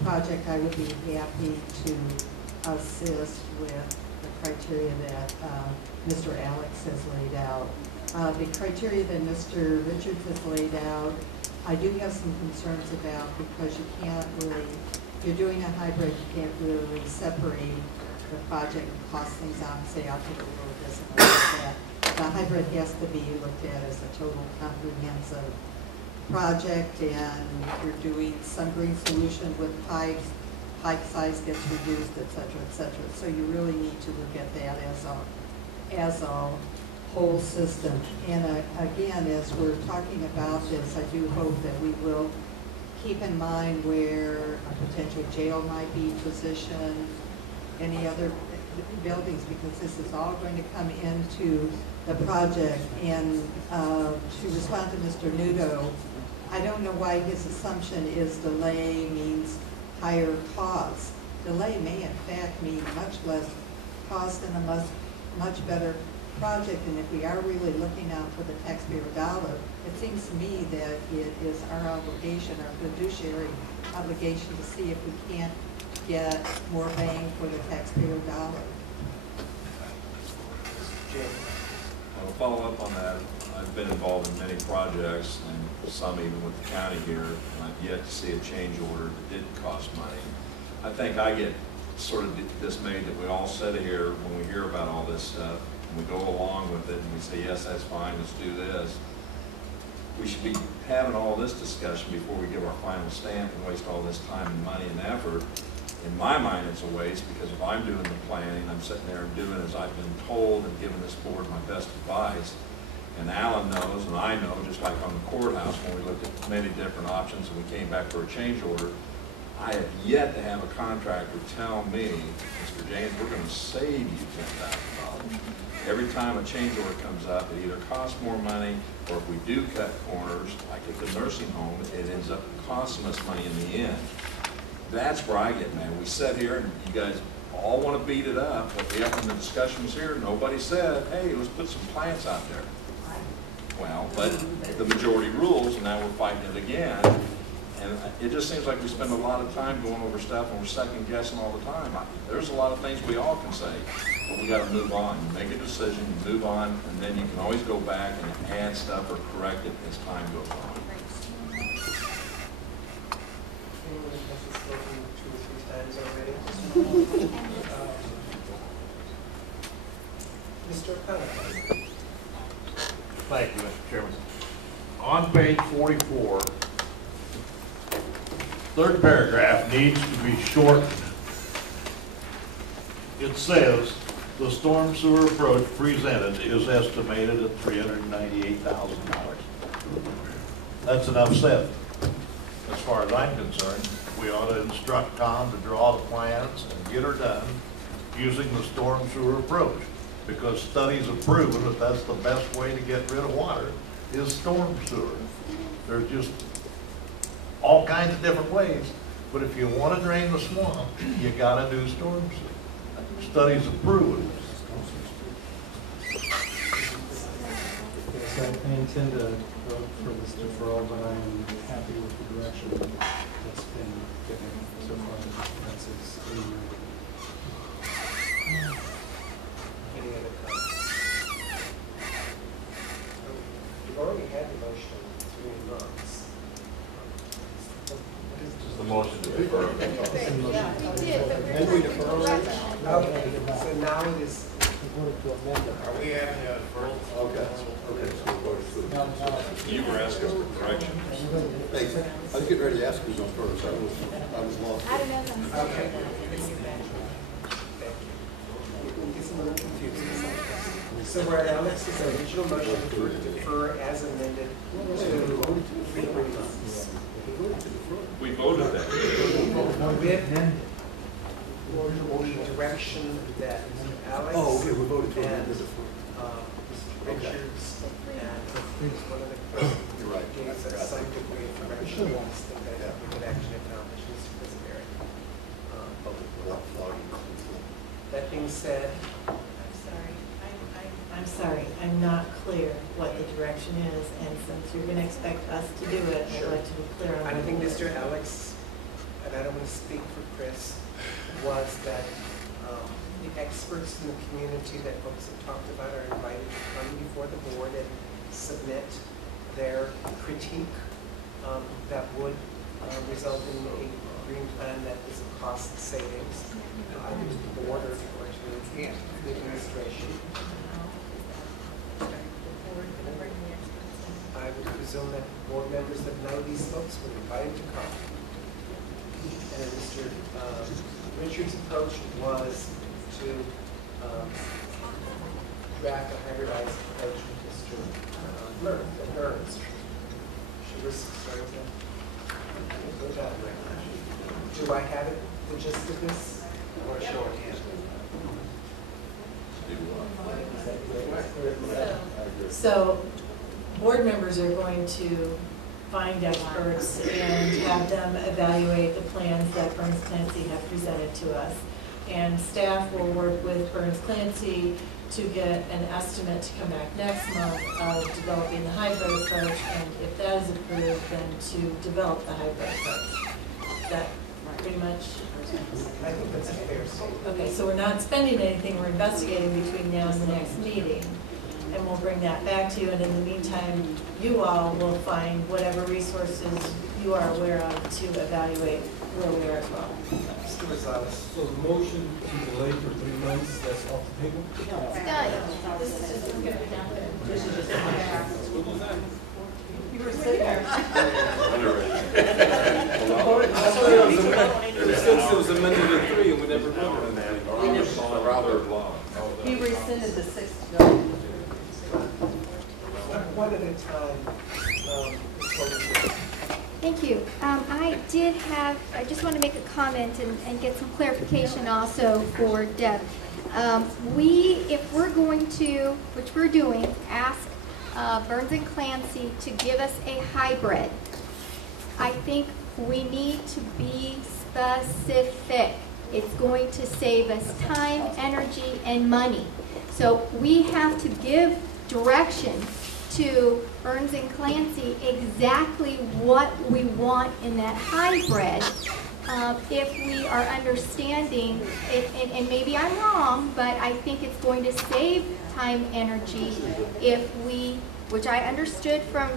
project, I would be happy to assist with the criteria that Mr. Alex has laid out. The criteria that Mr. Richards has laid out, I do have some concerns about, because you can't really, if you're doing a hybrid, you can't really separate the project and cost things out and say, I'll take a little of this and a little of that. The hybrid has to be looked at as a total comprehensive project, and you're doing some green solution with pipes, pipe size gets reduced, et cetera, et cetera. So you really need to look at that as a whole system. And again, as we're talking about this, I do hope that we will keep in mind where a potential jail might be positioned, any other buildings, because this is all going to come into the project. And to respond to Mr. Nudo, I don't know why his assumption is delay means higher costs. Delay may in fact mean much less cost and a much better project. And if we are really looking out for the taxpayer dollar, it seems to me that it is our obligation, our fiduciary obligation, to see if we can't get more bang for the taxpayer dollar. I'll follow up on that. I've been involved in many projects, and some even with the county here, and I've yet to see a change order that didn't cost money. I think I get sort of dismayed that we all sit here when we hear about all this stuff, and we go along with it, and we say, yes, that's fine, let's do this. We should be having all this discussion before we give our final stamp and waste all this time and money and effort. In my mind, it's a waste, because if I'm doing the planning, I'm sitting there and doing as I've been told and giving this board my best advice. And Alan knows, and I know, just like on the courthouse, when we looked at many different options and we came back for a change order, I have yet to have a contractor tell me, Mr. James, we're going to save you $10,000. Every time a change order comes up, it either costs more money, or if we do cut corners, like at the nursing home, it ends up costing us money in the end. That's where I get mad. We sit here and you guys all want to beat it up, but we have in the discussions here, nobody said, hey, let's put some plants out there. Well, but the majority rules, and now we're fighting it again. And it just seems like we spend a lot of time going over stuff and we're second guessing all the time. There's a lot of things we all can say, but we got to move on. You make a decision, you move on, and then you can always go back and add stuff or correct it as time goes on. anyone has spoken 2 or 3 times already. Mr. Mr. O'Connor. Thank you, Mr. Chairman. On page 44, third paragraph needs to be shortened. It says, the storm sewer approach presented is estimated at $398,000. That's enough said. As far as I'm concerned, we ought to instruct Tom to draw the plans and get her done using the storm sewer approach, because studies have proven that that's the best way to get rid of water is storm sewer. There's just all kinds of different ways, but if you want to drain the swamp, you gotta do storm sewer. Studies have proven. So I intend to vote for this deferral, but I am happy with the direction that's been given so far. That's Any other comments? You've already had the motion 3 months. What is Just the motion to defer. Okay, so now it is. Are we having a deferral? Okay. You were asking for direction. Hey, I was getting ready to ask who's on first. I was lost. I don't know. Okay. It's a little confusing. So we're at Alex's original motion to defer as amended to 3 months. We voted that. With the direction that Alex Oh, okay, we voted to and amend the Mr. Richards and one of the You're right. gave us some degree of direction that we could actually accomplish, Mr. Prismary. That being said, I'm sorry, I'm not clear what the direction is, and since you're gonna expect us to do it, I'd like to be clear on. I think Mr. Alex, and I don't want to speak for Chris, was that the experts in the community that folks have talked about are invited to come before the board and submit their critique that would result in a green plan that is a cost savings, either to the board or to the administration. I would presume that board members that know these folks were invited to come. And Mr. Richards' approach was to draft a hybridized approach with Mr. Ernst. She was, sorry, good job. Do I have it, the gist of this, or shorthand? So, board members are going to find experts and have them evaluate the plans that Burns Clancy have presented to us. And staff will work with Burns Clancy to get an estimate to come back next month of developing the hybrid approach, and if that is approved, then to develop the hybrid approach. Is that pretty much? I think that's a fair statement. Okay, so we're not spending anything, we're investigating between now and the next meeting. And we'll bring that back to you, and in the meantime, you all will find whatever resources you are aware of to evaluate where we are as well. Mr. Rosales. So the motion to delay for 3 months, that's off the table? It's done. This is just going to be done. This is just. What was that? You were sitting there. It was amended to 3 and we never voted on that. Rather long. He rescinded the 6 bill. One at a time. Thank you. I just want to make a comment and get some clarification also for Deb. If we're going to, which we're doing, ask Burns and Clancy to give us a hybrid, I think we need to be specific. It's going to save us time, energy, and money. So we have to give direction to Burns and Clancy exactly what we want in that hybrid. If we are understanding, and maybe I'm wrong, but I think it's going to save time, energy, if we, which I understood from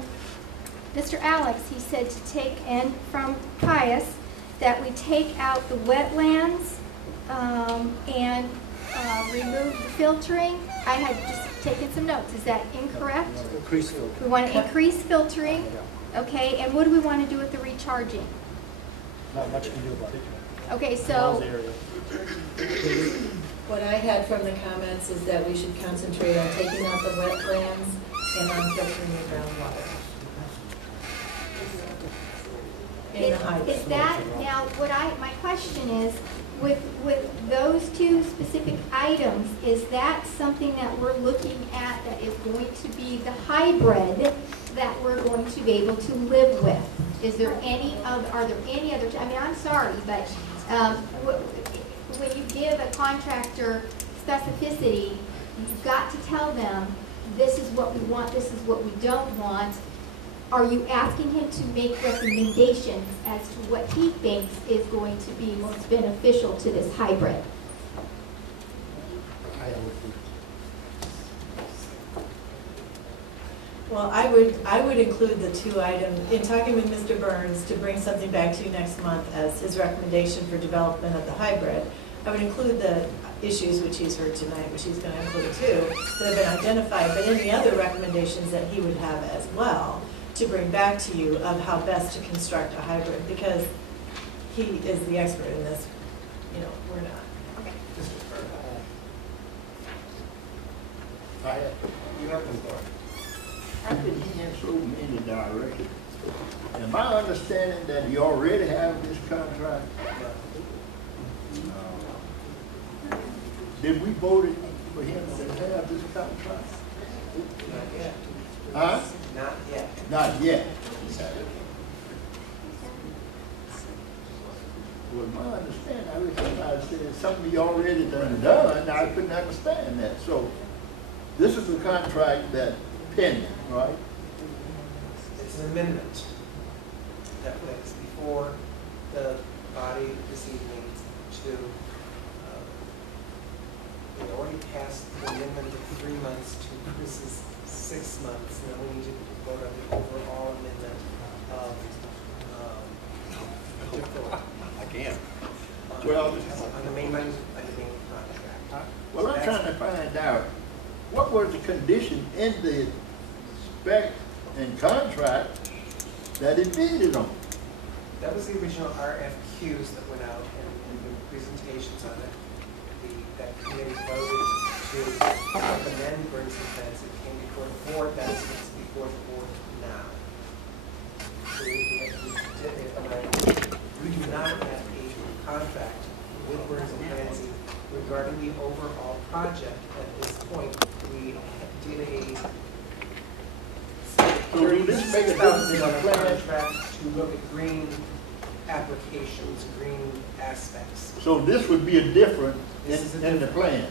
Mr. Alex, he said to take, and from Pius, that we take out the wetlands and remove the filtering. I had just taking some notes. Is that incorrect? Increase filter. We want to increase filtering, okay, and what do we want to do with the recharging? Not much you can do about it. Okay, Wells so, area. What I had from the comments is that we should concentrate on taking out the wetlands and on filtering the groundwater. In the high. is that, now, my question is, with those two specific items, is that something that we're looking at that is going to be the hybrid that we're going to be able to live with? Is there are there any other, I mean, I'm sorry, but when you give a contractor specificity, you've got to tell them, this is what we want, this is what we don't want. Are you asking him to make recommendations as to what he thinks is going to be most beneficial to this hybrid? Well, I would include the two items, in talking with Mr. Burns to bring something back to you next month as his recommendation for development of the hybrid. I would include the issues which he's heard tonight, which he's going to include too, that have been identified, but any other recommendations that he would have as well to bring back to you of how best to construct a hybrid, because he is the expert in this, we're not. Okay. You have the floor. I've been hearing so many directions. Am I understanding that you already have this contract? Did we vote for him to have this contract? Not yet. Huh? Not yet. Not yet. Well, my understanding, I was said something you already done, I couldn't understand that. So this is a contract that pending, right? It's an amendment that was before the body this evening to, we already passed the amendment of 3 months to Chris's 6 months. Now we need to vote on the overall amendment of deferral. I can't. Well, on the main contract. Well, I'm trying to find out, what was the condition in the spec and contract that it bidded on? That was the original RFQs that went out and the presentations on it. That committee voted to recommend Burns and Fence. It came before the board, that's what's before the board now. So we do not have a contract with Burns and Fence regarding the overall project at this point. We did a $36,000 contract to look at green applications, green aspects. So this would be a different in the plan?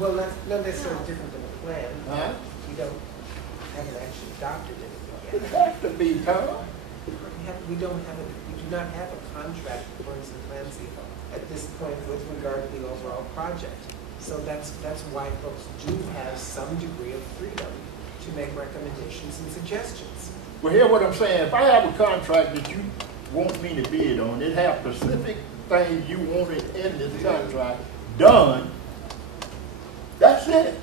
Well, not necessarily different than the plan. Huh? We haven't actually adopted it It yet. has to be, Tom. We do not have a contract with Burns and Clancy at this point with regard to the overall project. So that's why folks do have some degree of freedom to make recommendations and suggestions. Well, hear what I'm saying. If I have a contract that you want me to bid on, it have specific things you wanted in this contract done, that's it.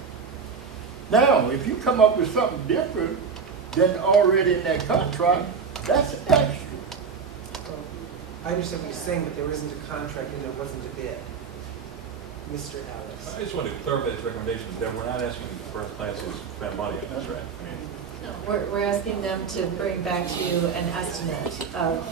Now, if you come up with something different than already in that contract, that's extra. I understand what you're saying, but there isn't a contract and there wasn't a bid. Mr. Alex. I just want to clarify this recommendation, that we're not asking Burns Clancy to spend money on this, right? I mean, We're asking them to bring back to you an estimate of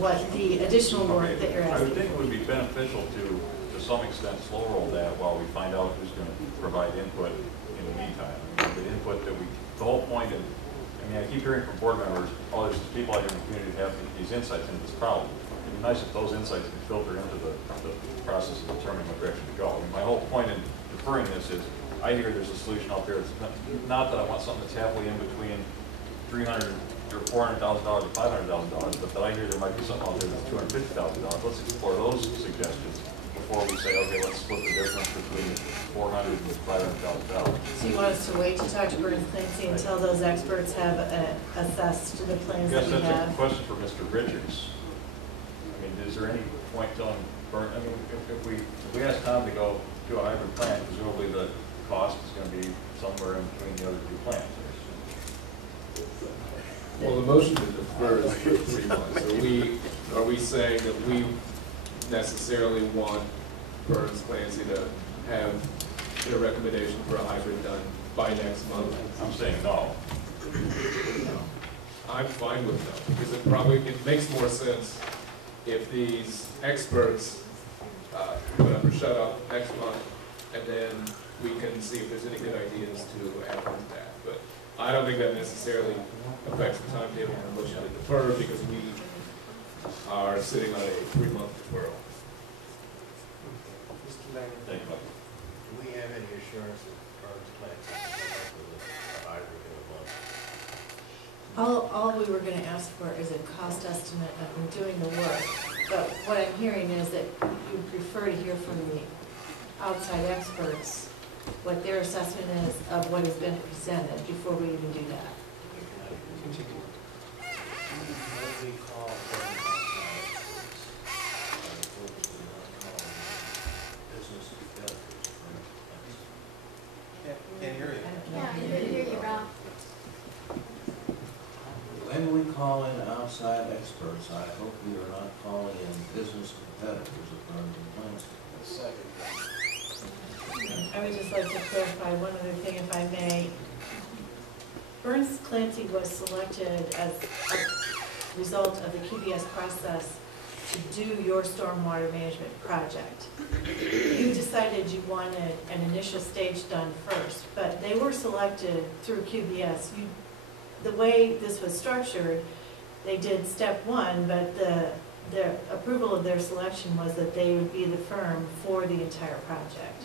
what the additional work that you're I would asking. think it would be beneficial to some extent, slow roll that while we find out who's going to provide input in the meantime. The input that the whole point, I keep hearing from board members, there's people out here in the community that have these insights into this problem. It'd be nice if those insights could filter into the process of determining what direction to go. My whole point in deferring this is, I hear there's a solution out there. It's not that I want something that's halfway in between $300,000 or $400,000 or $500,000, but that I hear there might be something out there that's $250,000. Let's explore those suggestions before we say, okay, let's split the difference between $400,000 and $500,000. So you want us to wait to talk to Burns Clancy until those experts have assessed the plans I that guess we that's a have? question for Mr. Richards. Is there any point telling Burns, if we ask Tom to go do a hybrid plan, presumably the cost is gonna be somewhere in between the other two plants. Well, the motion to defer is for 3 months. Are we saying that we necessarily want Burns Clancy to have their recommendation for a hybrid done by next month? I'm saying no. I'm fine with no, because it makes more sense if these experts put up or shut up next month, and then we can see if there's any good ideas to add on to that. But I don't think that necessarily affects the timetable and motion to defer, because we are sitting on a 3-month deferral. Mr. Lang. Thank you. Do we have any assurance that Burns Clancy will come up with a hybrid in a month? All we were gonna ask for is a cost estimate of them doing the work. But what I'm hearing is that you prefer to hear from the outside experts what their assessment is of what has been presented before we even do that. Continue. What do we call Burns business developers? Can't hear you. Yeah, I didn't hear you, Ralph. When we call in outside experts, I hope we are not calling in business competitors of Burns and Clancy. I would just like to clarify one other thing, if I may. Burns Clancy was selected as a result of the QBS process to do your stormwater management project. You decided you wanted an initial stage done first, but they were selected through QBS. The way this was structured, they did step 1, but the approval of their selection was that they would be the firm for the entire project.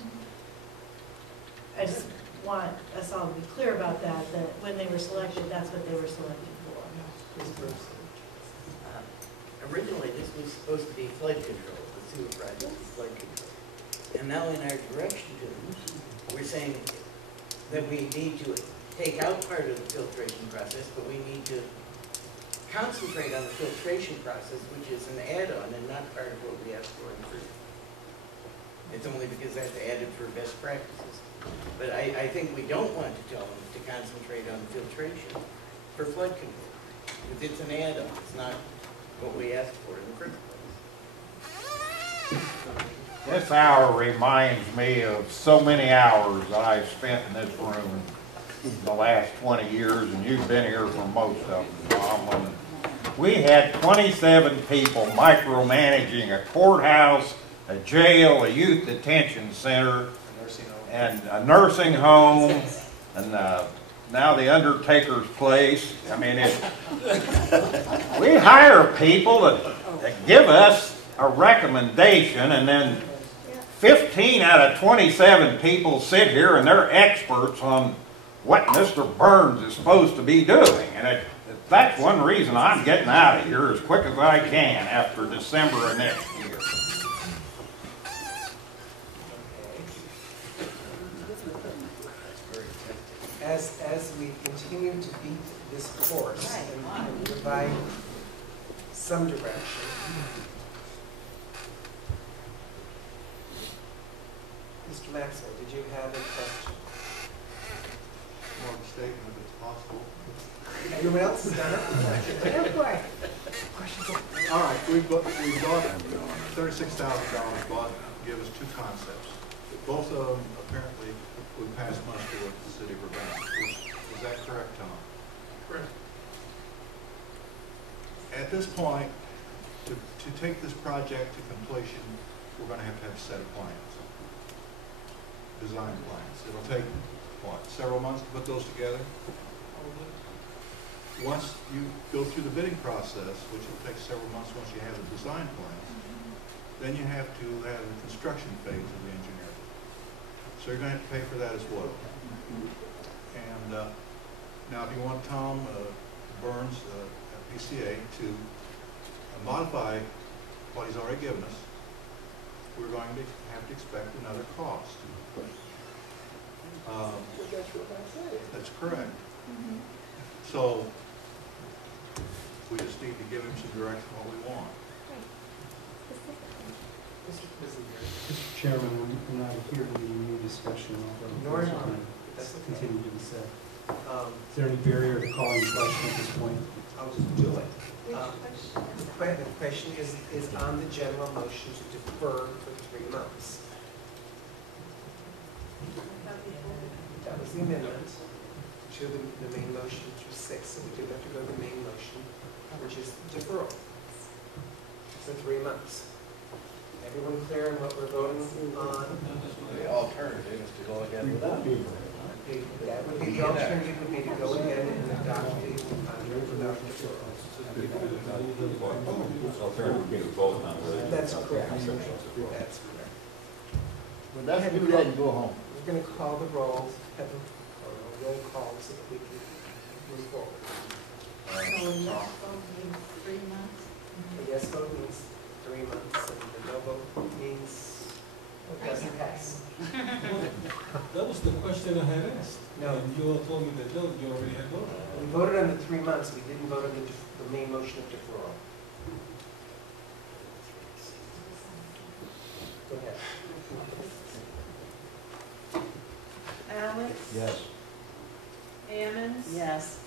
I just want us all to be clear about that when they were selected, that's what they were selected for. Originally, this was supposed to be flood control, the sewer project is flood control. And now in our direction to them, we're saying that we need to take out part of the filtration process, but we need to concentrate on the filtration process, which is an add-on and not part of what we asked for in first. It's only because that's added for best practices. But I think we don't want to tell them to concentrate on filtration for flood control. Because it's an add-on, it's not what we asked for in the first place. This hour reminds me of so many hours that I've spent in this room in the last 20 years, and you've been here for most of them, Tom. We had 27 people micromanaging a courthouse, a jail, a youth detention center, and a nursing home, and now the undertaker's place. I mean, we hire people that give us a recommendation, and then 15 out of 27 people sit here and they're experts on what Mr. Burns is supposed to be doing. And that's one reason I'm getting out of here as quick as I can after December of next year. As we continue to beat this course and provide some direction, Mr. Maxwell, did you have a question? More statement if it's possible. Anyone else has done it? Go for it. All right, we bought $36,000 bought, give us 2 concepts. Both of them apparently would pass muster with the city of Urbana. Is that correct, Tom? Correct. At this point, to take this project to completion, we're going to have a set of plans, design plans. It'll take, what, several months to put those together? Once you go through the bidding process, which will take several months once you have the design plans, then you have to have the construction phase of the engineering. So you're going to have to pay for that as well. And now if you want Tom Burns, PCA, to modify what he's already given us, we're going to have to expect another cost. That's correct. So we just need to give him some direction what we want. Mr. Chairman, I'm not here to the new discussion, although Nor things am I. can That's okay. continue to be said. Is Is there any barrier to calling the question at this point? I'll just do it. The question is on the general motion to defer for 3 months. That was the amendment to the main motion, which was 6, so we did have to go to the main motion, which is deferral. So 3 months. Everyone clear on what we're voting on? The alternative is to go again without. That would be, the alternative would be to go ahead and adopt the contract without deferral. Alternative would be to vote on it. That's correct. That's correct. Well, let's do that and go home. We're going to call the roll, have a roll call so that we can move forward. So a yes vote means 3 months? A yes vote means 3 months, and the no vote means it doesn't pass. That was the question I had asked. No. And you all told me that, no, you already had voted. We voted on the 3 months, we didn't vote on the main motion of deferral. Go ahead. Alex? Yes. Ammons? Yes.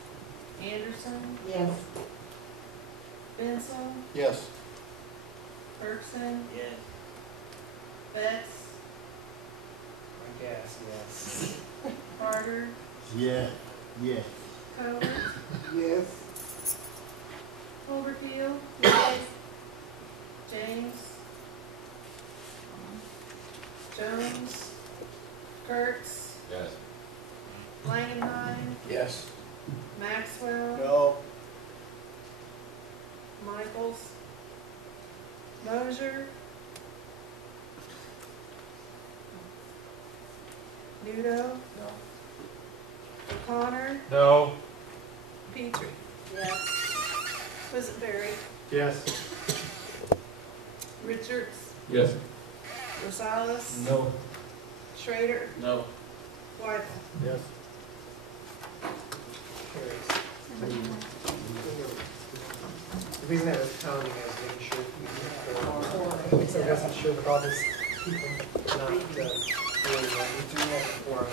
Anderson? Yes. Bensel? Yes. Bergson? Yes. Betts? I guess, yes. Carter? Yeah, yeah. Covert? Yes. Overfield? Yes. James? Jones? Kurtz? Yes. Langenheim? Yes. Maxwell? No. Michaels? Mosier? Nudo? No. O'Connor? No. Petrie? Yes. Quisenberry? Yes. Richards? Yes. Rosales? No. Schrader? No. Wyden? Yes. Carries. The reason I was counting is making sure we so I wasn't sure with all these people not doing that. We do have a quorum.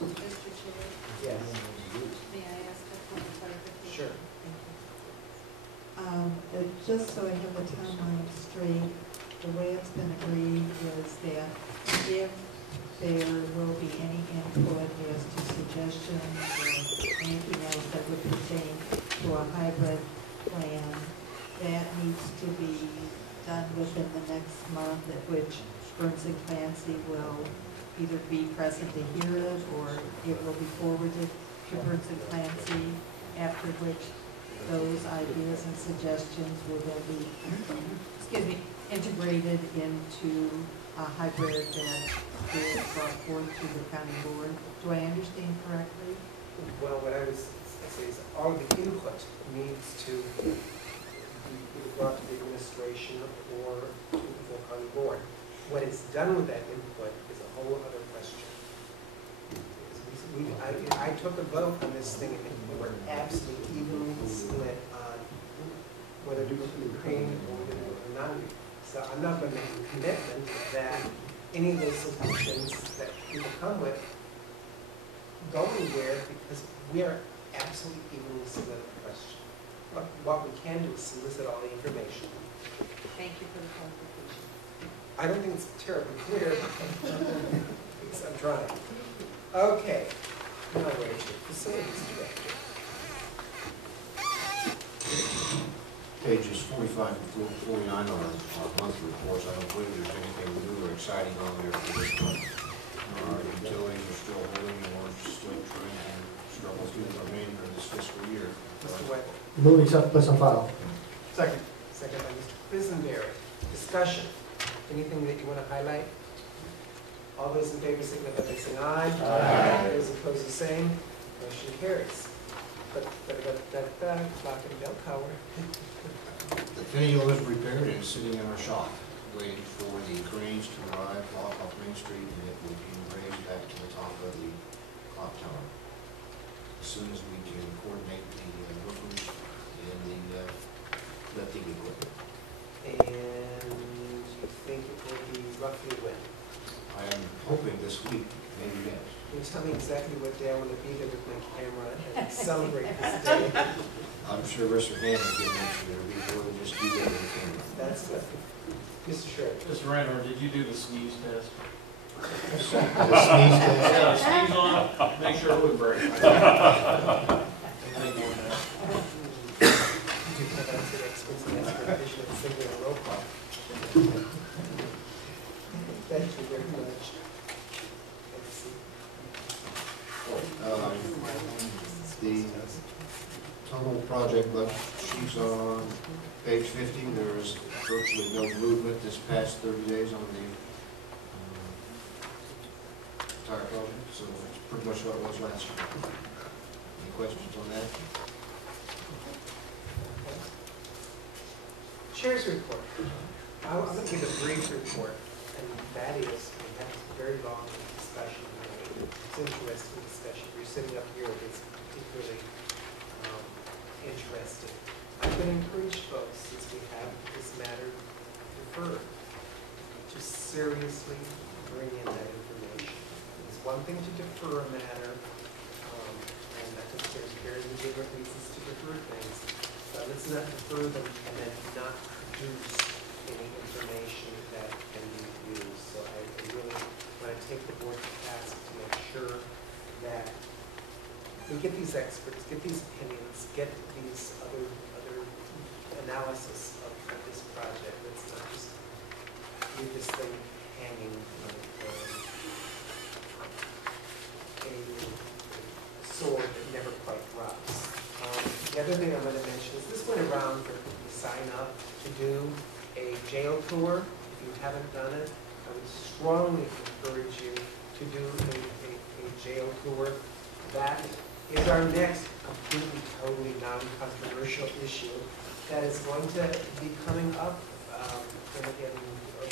Mr. Chair, Yes. may I ask a point of clarification? Sure. Just so I have the timeline straight, the way it's been agreed is that if there will be any input as to suggestions or anything else that would pertain to a hybrid plan, that needs to be done within the next month, at which Burns and Clancy will either be present to hear it or it will be forwarded to Burns and Clancy, after which those ideas and suggestions will then be, integrated into a hybrid that is brought forth to the county board. Do I understand correctly? Well, what I was saying is all of the input needs to be either brought to the administration or to the full county board. What is done with that input is a whole other question. I took a vote on this thing and we were absolutely evenly split on whether to do it through Crane or whether to do it not. So I'm not going to make a commitment that any of those solutions that people come with go anywhere because we are absolutely evenly split on the question. But what we can do is solicit all the information. Thank you for the clarification. I don't think it's terribly clear. I'm trying. Okay. Now we're to facilities director. Pages 45 and 49 are our monthly reports. I don't believe there's anything new or exciting on there for this month. Our utilities are still holding, and we're still trying to struggle through the remainder of this fiscal year. Mr. Webb. Move accept, place on file. Second. Second by Mr. Quisenberry. Discussion. Anything that you want to highlight? All those in favor signify by saying aye. Aye. Those opposed, the same. Motion carries. Clock and bell tower. The video is prepared and sitting in our shop, waiting for the cranes to arrive, block off Main Street, and it will be raised back to the top of the clock tower. As soon as we can coordinate the roofers, in the lifting equipment. And you think it will be roughly when? I am hoping this week, maybe next. Can you tell me exactly what day I want to be there with my camera and celebrate this day? I'm sure Mr. Hammond can make sure there'll be more than just you and the camera. That's good. Mr. Schroeder. Mr. Reinhardt, did you do the sneeze test? The sneeze test? Yeah, sneeze on it, make sure it would break. You can have that to the experts and expectation of singing a roll call. Thank you very much. The total project budget sheets on page 50. There is virtually no movement this past 30 days on the entire project, so it's pretty much what it was last year. Any questions on that? Chair's report. I'm going to give a brief report, and that is, we had a very long discussion. It's interesting discussion. You're sitting up here, it's particularly interesting. I'm going to encourage folks, since we have this matter deferred, to seriously bring in that information. It's one thing to defer a matter, and I think there's very legitimate reasons to defer things, but let's not defer them and then not produce any information that can be used. So I really want to take the board to task to make sure that we get these experts, get these opinions, get these other analysis of this project. Let's not just leave this thing hanging like a sword that never quite drops. The other thing I'm going to mention is this went around for people to sign up to do a jail tour. If you haven't done it, I would strongly encourage you to do a jail tour. That is our next completely, totally non-controversial issue that is going to be coming up in a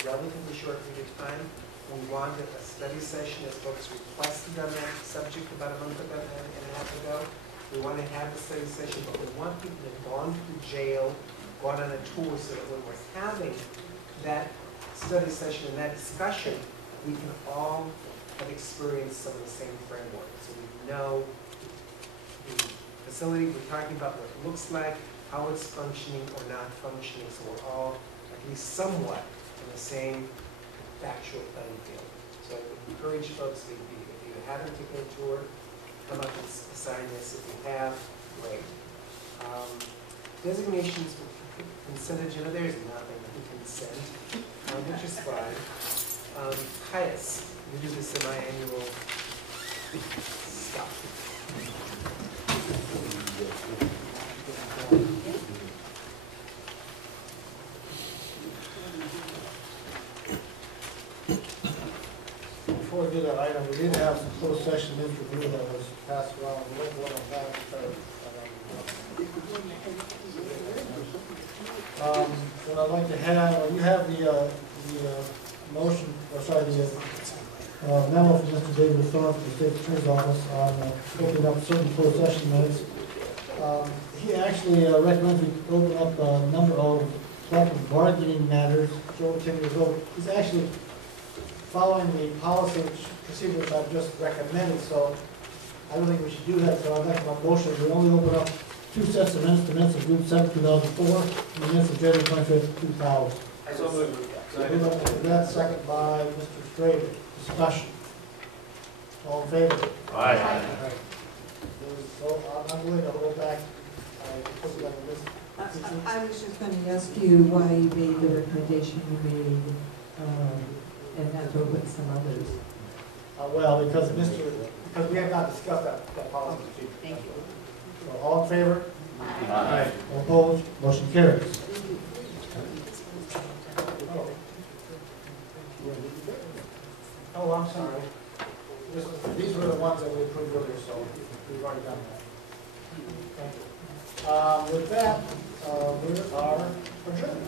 relatively short period of time. We wanted a study session, as folks requested on that subject about a month and a half ago. We want to have a study session, but we want people to have gone to the jail, gone on a tour, so that when we're having that study session and that discussion, we can all have experienced some of the same framework. So we know the facility we're talking about, what it looks like, how it's functioning or not functioning, so we're all at least somewhat in the same factual playing field. So I would encourage folks, if you haven't taken a tour, come up and sign this. If you have, great. Designations for consent agenda, there's nothing in consent, which is fine. Caius, we do the semi-annual stuff. Before we do that item, we did have some closed session interview that was passed around. We won't go on that. What I'd like to have, you have the motion, or sorry, the memo from Mr. David Thorpe, the State Attorney's Office, on opening up certain closed session minutes. He actually recommends we open up a number of collective bargaining matters. Joe Timmy vote. He's actually following the policy procedure which I've just recommended, so I don't think we should do that. So I'd like my motion, we only open up two sets of minutes, the minutes of June 7, 2004, and the minutes of January 25, 2000. So moved. That second by Mr. Strader. Discussion. All in favor? Aye. So I'm going to hold back. I was just going to ask you why you made the recommendation you made, and not to open some others. Well, because we have not discussed that policy procedure. Thank you. So all in favor? Aye. All opposed? Motion carries. Oh, I'm sorry. These were the ones that we approved earlier, so we've already done that. Thank you. With that, we are adjourned.